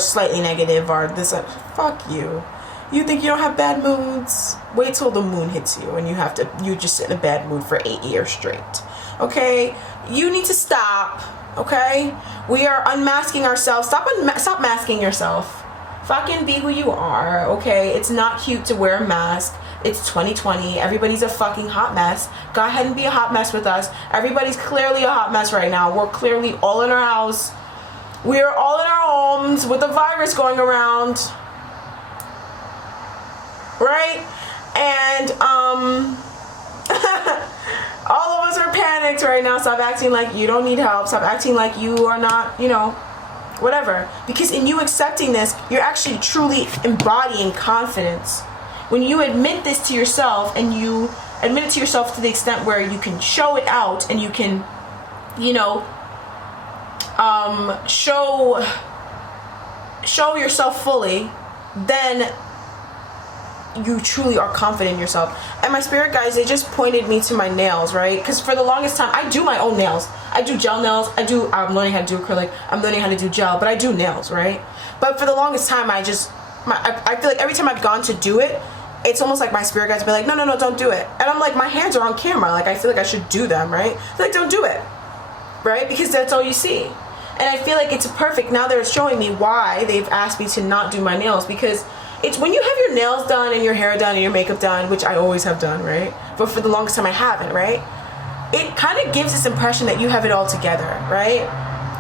slightly negative are this. Fuck you. You think you don't have bad moods? Wait till the moon hits you, and you just sit in a bad mood for 8 years straight. Okay, you need to stop. Okay, we are unmasking ourselves. Stop masking yourself. Fucking be who you are. Okay, it's not cute to wear a mask. It's 2020. Everybody's a fucking hot mess. Go ahead and be a hot mess with us. Everybody's clearly a hot mess right now. We're clearly all in our house. We're all in our homes with the virus going around. Right? And, all of us are panicked right now. Stop acting like you don't need help. Stop acting like you are not, whatever. Because in you accepting this, you're actually truly embodying confidence. When you admit this to yourself, and you admit it to yourself to the extent where you can show it out, and you can, show yourself fully, then you truly are confident in yourself. And my spirit guides, they just pointed me to my nails, right? Because for the longest time, I do my own nails. I do gel nails. I'm learning how to do acrylic. I'm learning how to do gel, but I do nails, right? But for the longest time, I feel like every time I've gone to do it, it's almost like my spirit guides be like, no, don't do it. And I'm like, my hands are on camera. Like, I feel like I should do them, right? They're like, don't do it, right? Because that's all you see. And I feel like it's perfect. Now they're showing me why they've asked me to not do my nails, because it's when you have your nails done and your hair done and your makeup done, which I always have done, right? But for the longest time I haven't, right? It kind of gives this impression that you have it all together, right?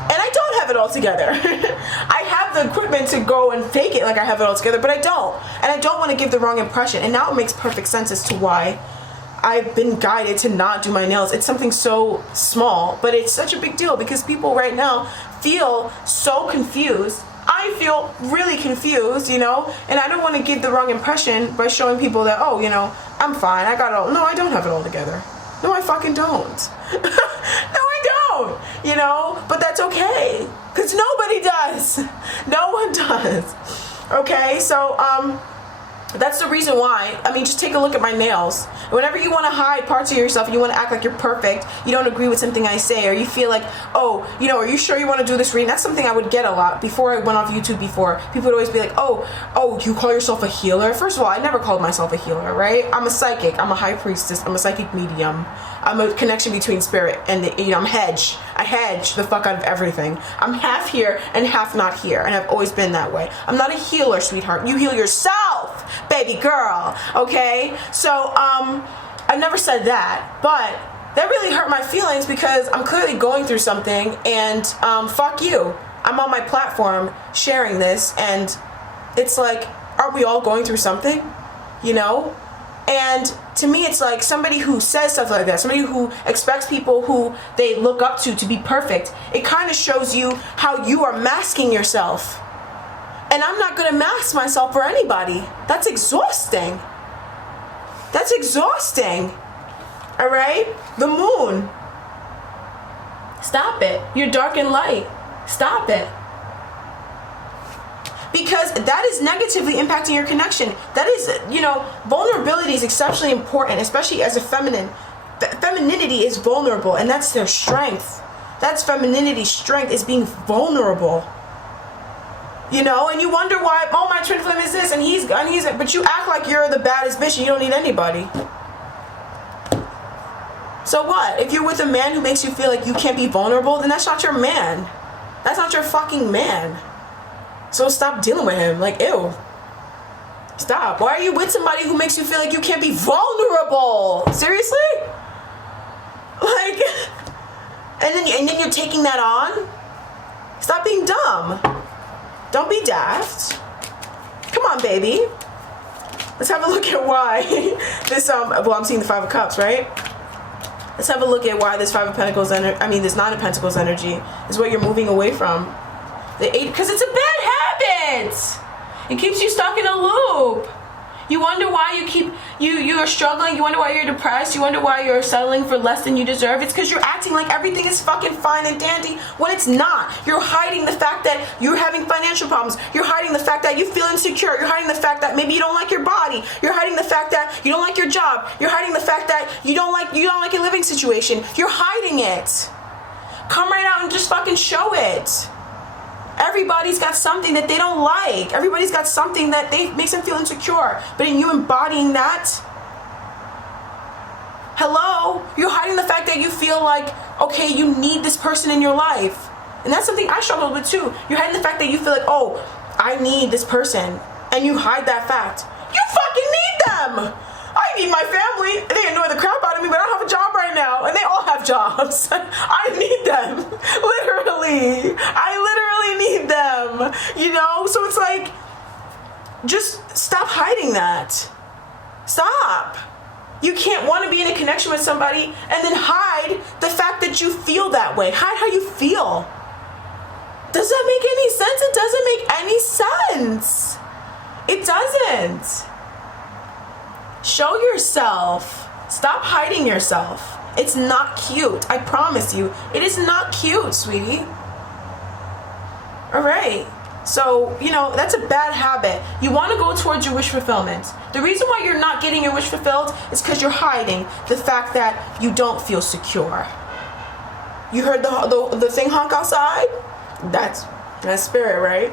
And I don't have it all together. I have the equipment to go and fake it like I have it all together, but I don't. And I don't want to give the wrong impression. And now it makes perfect sense as to why I've been guided to not do my nails. It's something so small, but it's such a big deal because people right now feel so confused. I feel really confused, and I don't want to give the wrong impression by showing people that, I'm fine, I got it all. No, I don't have it all together. No, I fucking don't. No, I don't, but that's okay, because nobody does. No one does. Okay, so, that's the reason why. I mean, just take a look at my nails. Whenever you want to hide parts of yourself, you want to act like you're perfect, you don't agree with something I say, or you feel like, are you sure you want to do this reading? That's something I would get a lot before I went off YouTube before. People would always be like, oh, you call yourself a healer? First of all, I never called myself a healer, right? I'm a psychic. I'm a high priestess. I'm a psychic medium. I'm a connection between spirit and, I'm hedge. I hedge the fuck out of everything. I'm half here and half not here, and I've always been that way. I'm not a healer, sweetheart. You heal yourself, baby girl, okay? So, I've never said that, but that really hurt my feelings because I'm clearly going through something, and fuck you. I'm on my platform sharing this, and it's like, aren't we all going through something? And to me, it's like somebody who says stuff like that, somebody who expects people who they look up to be perfect. It kind of shows you how you are masking yourself. And I'm not going to mask myself for anybody. That's exhausting. That's exhausting. All right? The moon. Stop it. You're dark and light. Stop it. Because that is negatively impacting your connection. That is, vulnerability is exceptionally important, especially as a feminine. Femininity is vulnerable, and that's their strength. That's femininity's strength, is being vulnerable. And you wonder why, oh, my twin flame is this, and he's, but you act like you're the baddest bitch and you don't need anybody. So what? If you're with a man who makes you feel like you can't be vulnerable, then that's not your man. That's not your fucking man. So stop dealing with him. Like, ew. Stop. Why are you with somebody who makes you feel like you can't be vulnerable? Seriously? Like, and then you're taking that on? Stop being dumb. Don't be daft. Come on, baby. Let's have a look at why this, I'm seeing the Five of Cups, right? Let's have a look at why this Five of Pentacles, this Nine of Pentacles energy is what you're moving away from. The Eight, because it's a bad habit. It keeps you stuck in a loop. You wonder why you are struggling. You wonder why you're depressed. You wonder why you're settling for less than you deserve. It's because you're acting like everything is fucking fine and dandy when it's not. You're hiding the fact that you're having financial problems. You're hiding the fact that you feel insecure. You're hiding the fact that maybe you don't like your body. You're hiding the fact that you don't like your job. You're hiding the fact that you don't like your living situation. You're hiding it. Come right out and just fucking show it. Everybody's got something that they don't like. Everybody's got something that makes them feel insecure. But in you embodying that, hello, you're hiding the fact that you feel like, okay, you need this person in your life. And that's something I struggled with too. You're hiding the fact that you feel like, oh, I need this person. And you hide that fact. You fucking need them. I need my family. They annoy the crap out of me, but I don't have a job right now. And they all have jobs. I need them. Literally. I literally need them. So it's like, just stop hiding that. Stop. You can't want to be in a connection with somebody and then hide the fact that you feel that way. Hide how you feel. Does that make any sense? It doesn't make any sense. It doesn't. Show yourself. Stop hiding yourself. It's not cute. I promise you. It is not cute, sweetie. All right. So, that's a bad habit. You want to go towards your wish fulfillment. The reason why you're not getting your wish fulfilled is because you're hiding the fact that you don't feel secure. You heard the thing honk outside? That's spirit, right?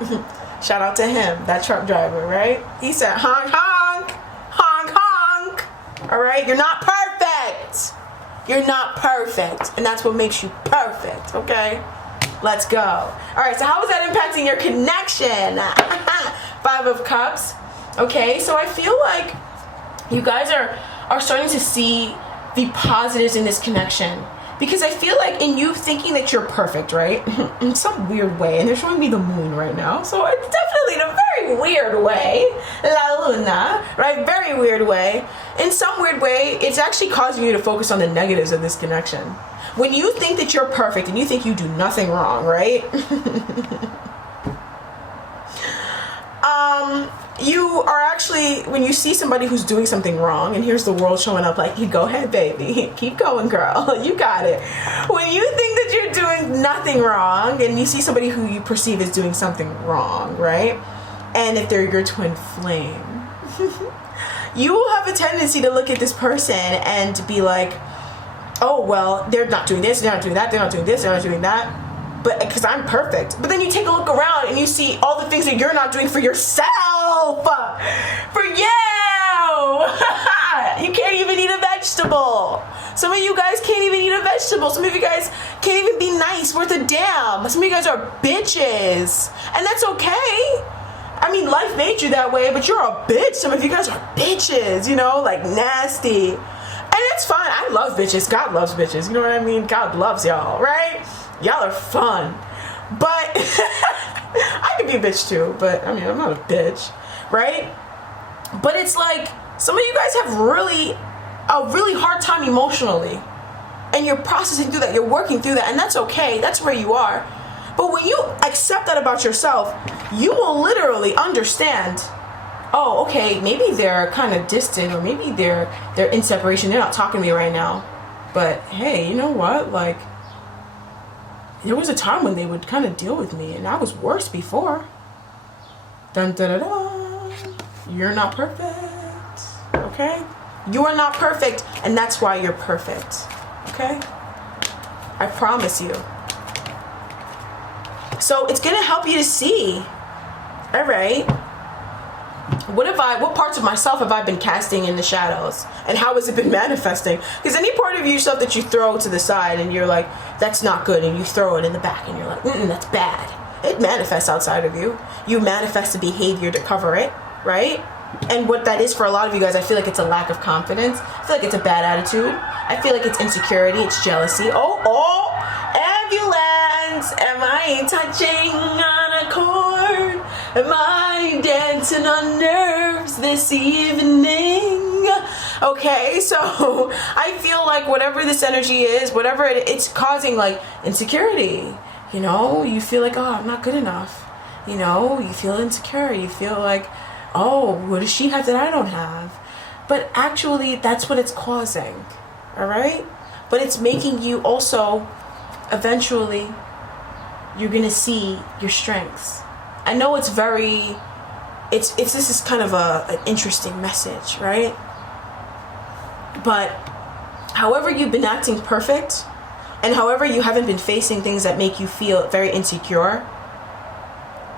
Shout out to him, that truck driver, right? He said, honk, honk. Honk, honk. All right? You're not perfect. You're not perfect. And that's what makes you perfect, okay? Let's go. All right, so how is that impacting your connection? Five of Cups. Okay, so I feel like you guys are starting to see the positives in this connection. Because I feel like in you thinking that you're perfect, right? In some weird way. And they're showing me the moon right now. So it's definitely in a very weird way. La Luna, right? Very weird way. In some weird way, it's actually causing you to focus on the negatives of this connection. When you think that you're perfect and you think you do nothing wrong, right? You are actually, when you see somebody who's doing something wrong, and here's the world showing up like, go ahead, baby. Keep going, girl. You got it. When you think that you're doing nothing wrong, and you see somebody who you perceive as doing something wrong, right? And if they're your twin flame, you will have a tendency to look at this person and to be like, oh, well, they're not doing this, they're not doing that, they're not doing this, they're not doing that. But because I'm perfect. But then you take a look around and you see all the things that you're not doing for yourself. For you. You can't even eat a vegetable. Some of you guys can't even eat a vegetable. Some of you guys can't even be nice, worth a damn. Some of you guys are bitches. And that's okay. I mean, life made you that way, but you're a bitch. Some of you guys are bitches, like nasty. And it's fine. I love bitches. God loves bitches. You know what I mean? God loves y'all, right? Y'all are fun. But I could be a bitch too, but I'm not a bitch, right? But it's like, Some of you guys have a really hard time emotionally, and you're processing through that, you're working through that, and that's okay. That's where you are. But when you accept that about yourself, you will literally understand, oh, okay, maybe they're kind of distant, or maybe they're in separation, they're not talking to me right now. But hey, you know what? Like, there was a time when they would kind of deal with me, and I was worse before. Dun da da da. You're not perfect, okay? You are not perfect, and that's why you're perfect, okay? I promise you. So it's gonna help you to see, all right, what parts of myself have I been casting in the shadows, and how has it been manifesting? Because any part of yourself that you throw to the side and you're like, that's not good, and you throw it in the back and you're like, that's bad. It manifests outside of you. You manifest a behavior to cover it, right? And what that is for a lot of you guys, I feel like it's a lack of confidence. I feel like it's a bad attitude. I feel like it's insecurity, it's jealousy. Oh, ambulance, am I touching on a chord? Am I dancing on nerves this evening? Okay, so I feel like whatever this energy is, whatever it's causing, like insecurity. You know, you feel like, oh, I'm not good enough. You know, you feel insecure. You feel like, oh, what does she have that I don't have? But actually, that's what it's causing. All right? But it's making you also, eventually, you're going to see your strengths. I know it's very, this is kind of an interesting message, right? But however you've been acting perfect, and however you haven't been facing things that make you feel very insecure,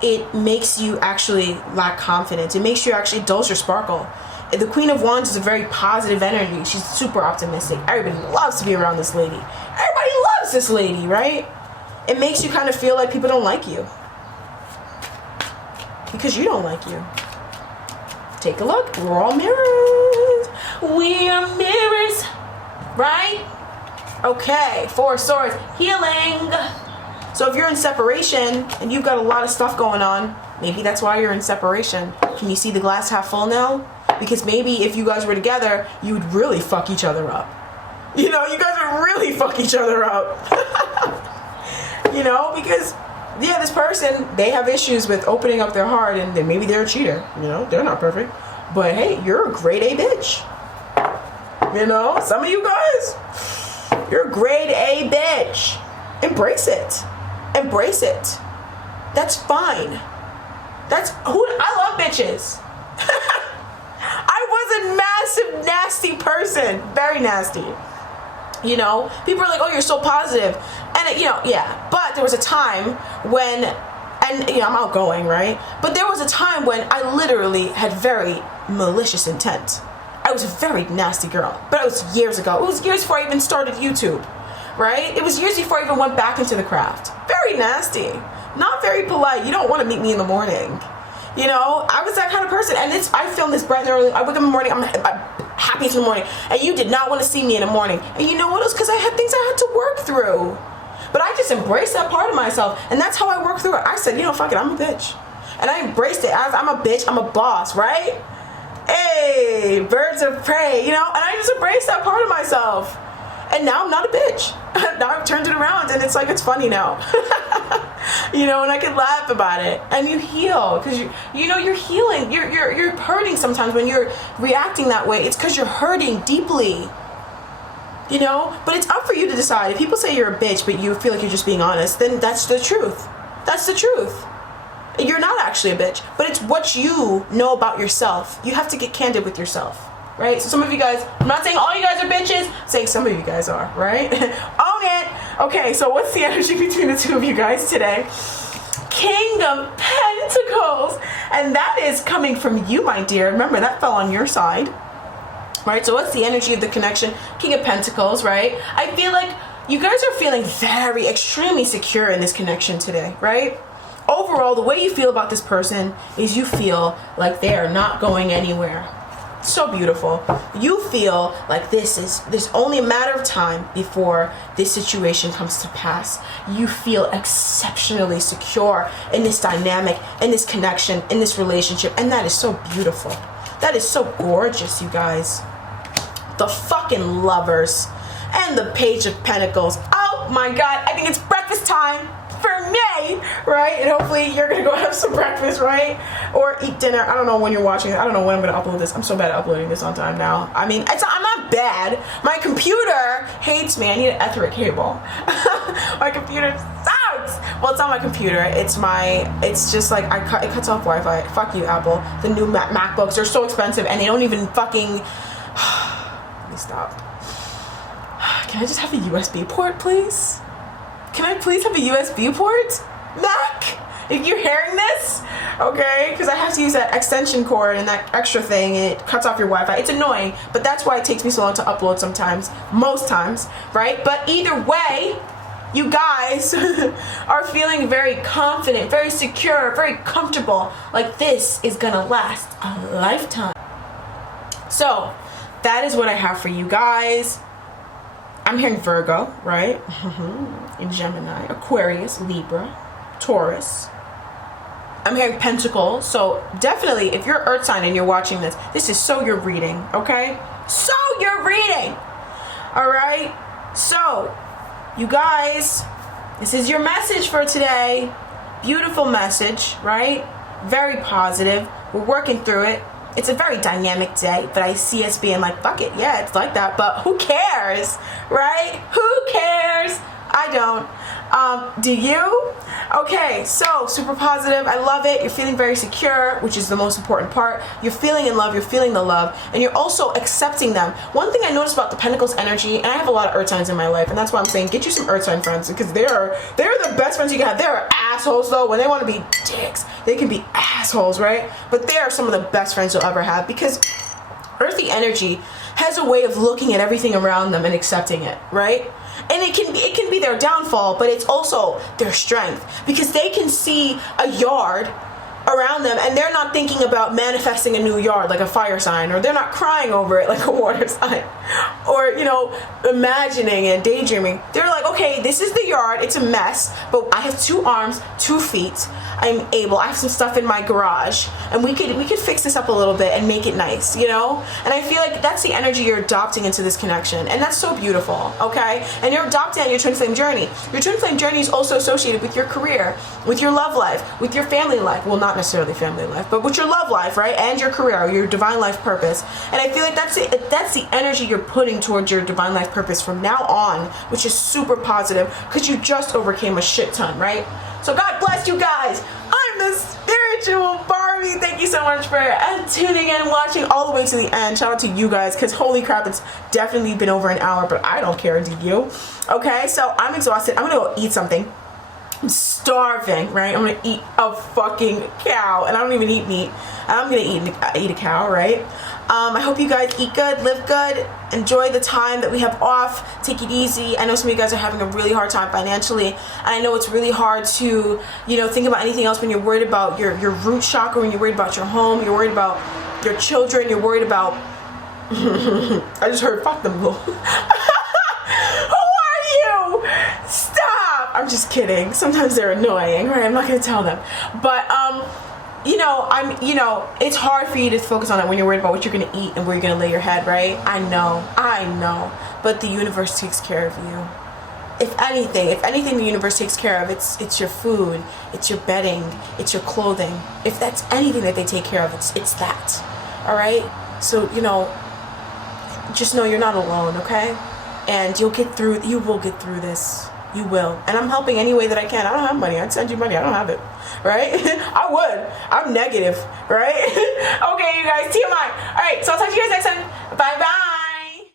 it makes you actually lack confidence. It makes you actually dulls your sparkle. The Queen of Wands is a very positive energy. She's super optimistic. Everybody loves to be around this lady. Everybody loves this lady, right? It makes you kind of feel like people don't like you, because you don't like you. Take a look. We're all mirrors. We are mirrors, right? Okay, Four of Swords, healing. So if you're in separation and you've got a lot of stuff going on, maybe that's why you're in separation. Can you see the glass half full now? Because maybe if you guys were together, you would really fuck each other up. You know, you guys would really fuck each other up. You know, because, yeah, this person, they have issues with opening up their heart, and then maybe they're a cheater. You know, they're not perfect. But hey, you're a grade A bitch. You know, some of you guys, you're a grade A bitch. Embrace it. Embrace it. That's fine. I love bitches. I was a massive, nasty person. Very nasty. You know, people are like, oh, you're so positive. And, you know, yeah. But there was a time when, and, you know, I'm outgoing, right? But there was a time when I literally had very malicious intent. I was a very nasty girl. But it was years ago. It was years before I even started YouTube. Right? It was years before I even went back into the craft. Very nasty. Not very polite. You don't want to meet me in the morning. You know, I was that kind of person. And I film this bright and early. I wake up in the morning. I'm happy in the morning. And you did not want to see me in the morning. And you know what? It was because I had things I had to work through. But I just embraced that part of myself. And that's how I worked through it. I said, you know, fuck it. I'm a bitch. And I embraced it. I'm a bitch. I'm a boss, right? Hey, birds of prey, you know? And I just embraced that part of myself. And now I'm not a bitch. Now I've turned it around, and it's like, it's funny now. You know, and I can laugh about it. And you heal, because you know you're healing. You're hurting sometimes when you're reacting that way. It's because you're hurting deeply. You know? But it's up for you to decide. If people say you're a bitch, but you feel like you're just being honest, then that's the truth. That's the truth. You're not actually a bitch, but it's what you know about yourself. You have to get candid with yourself. Right? So some of you guys, I'm not saying all you guys are bitches, I'm saying some of you guys are, right? Own it! Okay, so what's the energy between the two of you guys today? King of Pentacles! And that is coming from you, my dear. Remember, that fell on your side. Right? So what's the energy of the connection? King of Pentacles, right? I feel like you guys are feeling very, extremely secure in this connection today, right? Overall, the way you feel about this person is you feel like they are not going anywhere. So beautiful. You feel like there's only a matter of time before this situation comes to pass. You feel exceptionally secure in this dynamic, in this connection, in this relationship, and that is so beautiful. That is so gorgeous, you guys. The fucking Lovers and the Page of Pentacles. Oh my God, I think it's breakfast time for me, right? And hopefully you're gonna go have some breakfast, right? Or eat dinner. I don't know when you're watching it. I don't know when I'm gonna upload this. I'm so bad at uploading this on time now. I mean, I'm not bad. My computer hates me. I need an Ethernet cable. My computer sucks. Well, it's not my computer. It's just like, it cuts off Wi-Fi. Fuck you, Apple. The new MacBooks are so expensive and they don't even fucking, let me stop. Can I just have a USB port, please? Can I please have a USB port? Mac, if you're hearing this, okay? Because I have to use that extension cord and that extra thing, and it cuts off your Wi-Fi. It's annoying, but that's why it takes me so long to upload sometimes, most times, right? But either way, you guys are feeling very confident, very secure, very comfortable. Like this is gonna last a lifetime. So that is what I have for you guys. I'm hearing Virgo, right? In Gemini, Aquarius, Libra, Taurus. I'm hearing Pentacles. So definitely, if you're Earth sign and you're watching this, this is so your reading, okay? So your reading, all right? So, you guys, this is your message for today. Beautiful message, right? Very positive. We're working through it. It's a very dynamic day, but I see us being like, fuck it, yeah, it's like that, but who cares, right? Who cares? I don't. Do you? Okay, so super positive. I love it. You're feeling very secure, which is the most important part. You're feeling in love. You're feeling the love, and you're also accepting them. One thing I noticed about the Pentacles energy, and I have a lot of Earth signs in my life, and that's why I'm saying get you some Earth sign friends, because they're the best friends you can have. They're assholes though. When they want to be dicks, they can be assholes, right? But they are some of the best friends you'll ever have, because earthy energy has a way of looking at everything around them and accepting it, right? And it can be their downfall, but it's also their strength, because they can see a yard around them and they're not thinking about manifesting a new yard like a fire sign, or they're not crying over it like a water sign, or, you know, imagining and daydreaming. They're like, okay, this is the yard, it's a mess, but I have 2 arms, 2 feet, I have some stuff in my garage, and we could fix this up a little bit and make it nice, you know? And I feel like that's the energy you're adopting into this connection, and that's so beautiful, okay? And you're adopting on your twin flame journey. Your twin flame journey is also associated with your career, with your love life, with your family life. Well, not necessarily family life, but with your love life, right? And your career, your divine life purpose. And I feel like that's the energy you're putting towards your divine life purpose from now on, which is super positive, because you just overcame a shit ton, right? So God bless you guys. I'm the spiritual Barbie. Thank you so much for tuning in and watching all the way to the end. Shout out to you guys, because holy crap, it's definitely been over an hour, but I don't care, do you? Okay, so I'm exhausted. I'm gonna go eat something. I'm starving, right? I'm gonna eat a fucking cow, and I don't even eat meat. I'm gonna eat a cow, right? I hope you guys eat good, live good, enjoy the time that we have off, take it easy. I know some of you guys are having a really hard time financially, and I know it's really hard to, you know, think about anything else when you're worried about your root chakra, when you're worried about your home, you're worried about your children, you're worried about, I just heard fuck them. Who are you? Stop! I'm just kidding. Sometimes they're annoying, right? I'm not gonna tell them. But, you know, it's hard for you to focus on it when you're worried about what you're going to eat and where you're going to lay your head, right? I know, but the universe takes care of you. If anything the universe takes care of, it's your food, it's your bedding, it's your clothing. If that's anything that they take care of, it's that, all right? So, you know, just know you're not alone, okay? And you will get through this. You will. And I'm helping any way that I can. I don't have money. I'd send you money. I don't have it. Right? I would. I'm negative. Right? Okay, you guys. TMI. All right. So I'll talk to you guys next time. Bye-bye.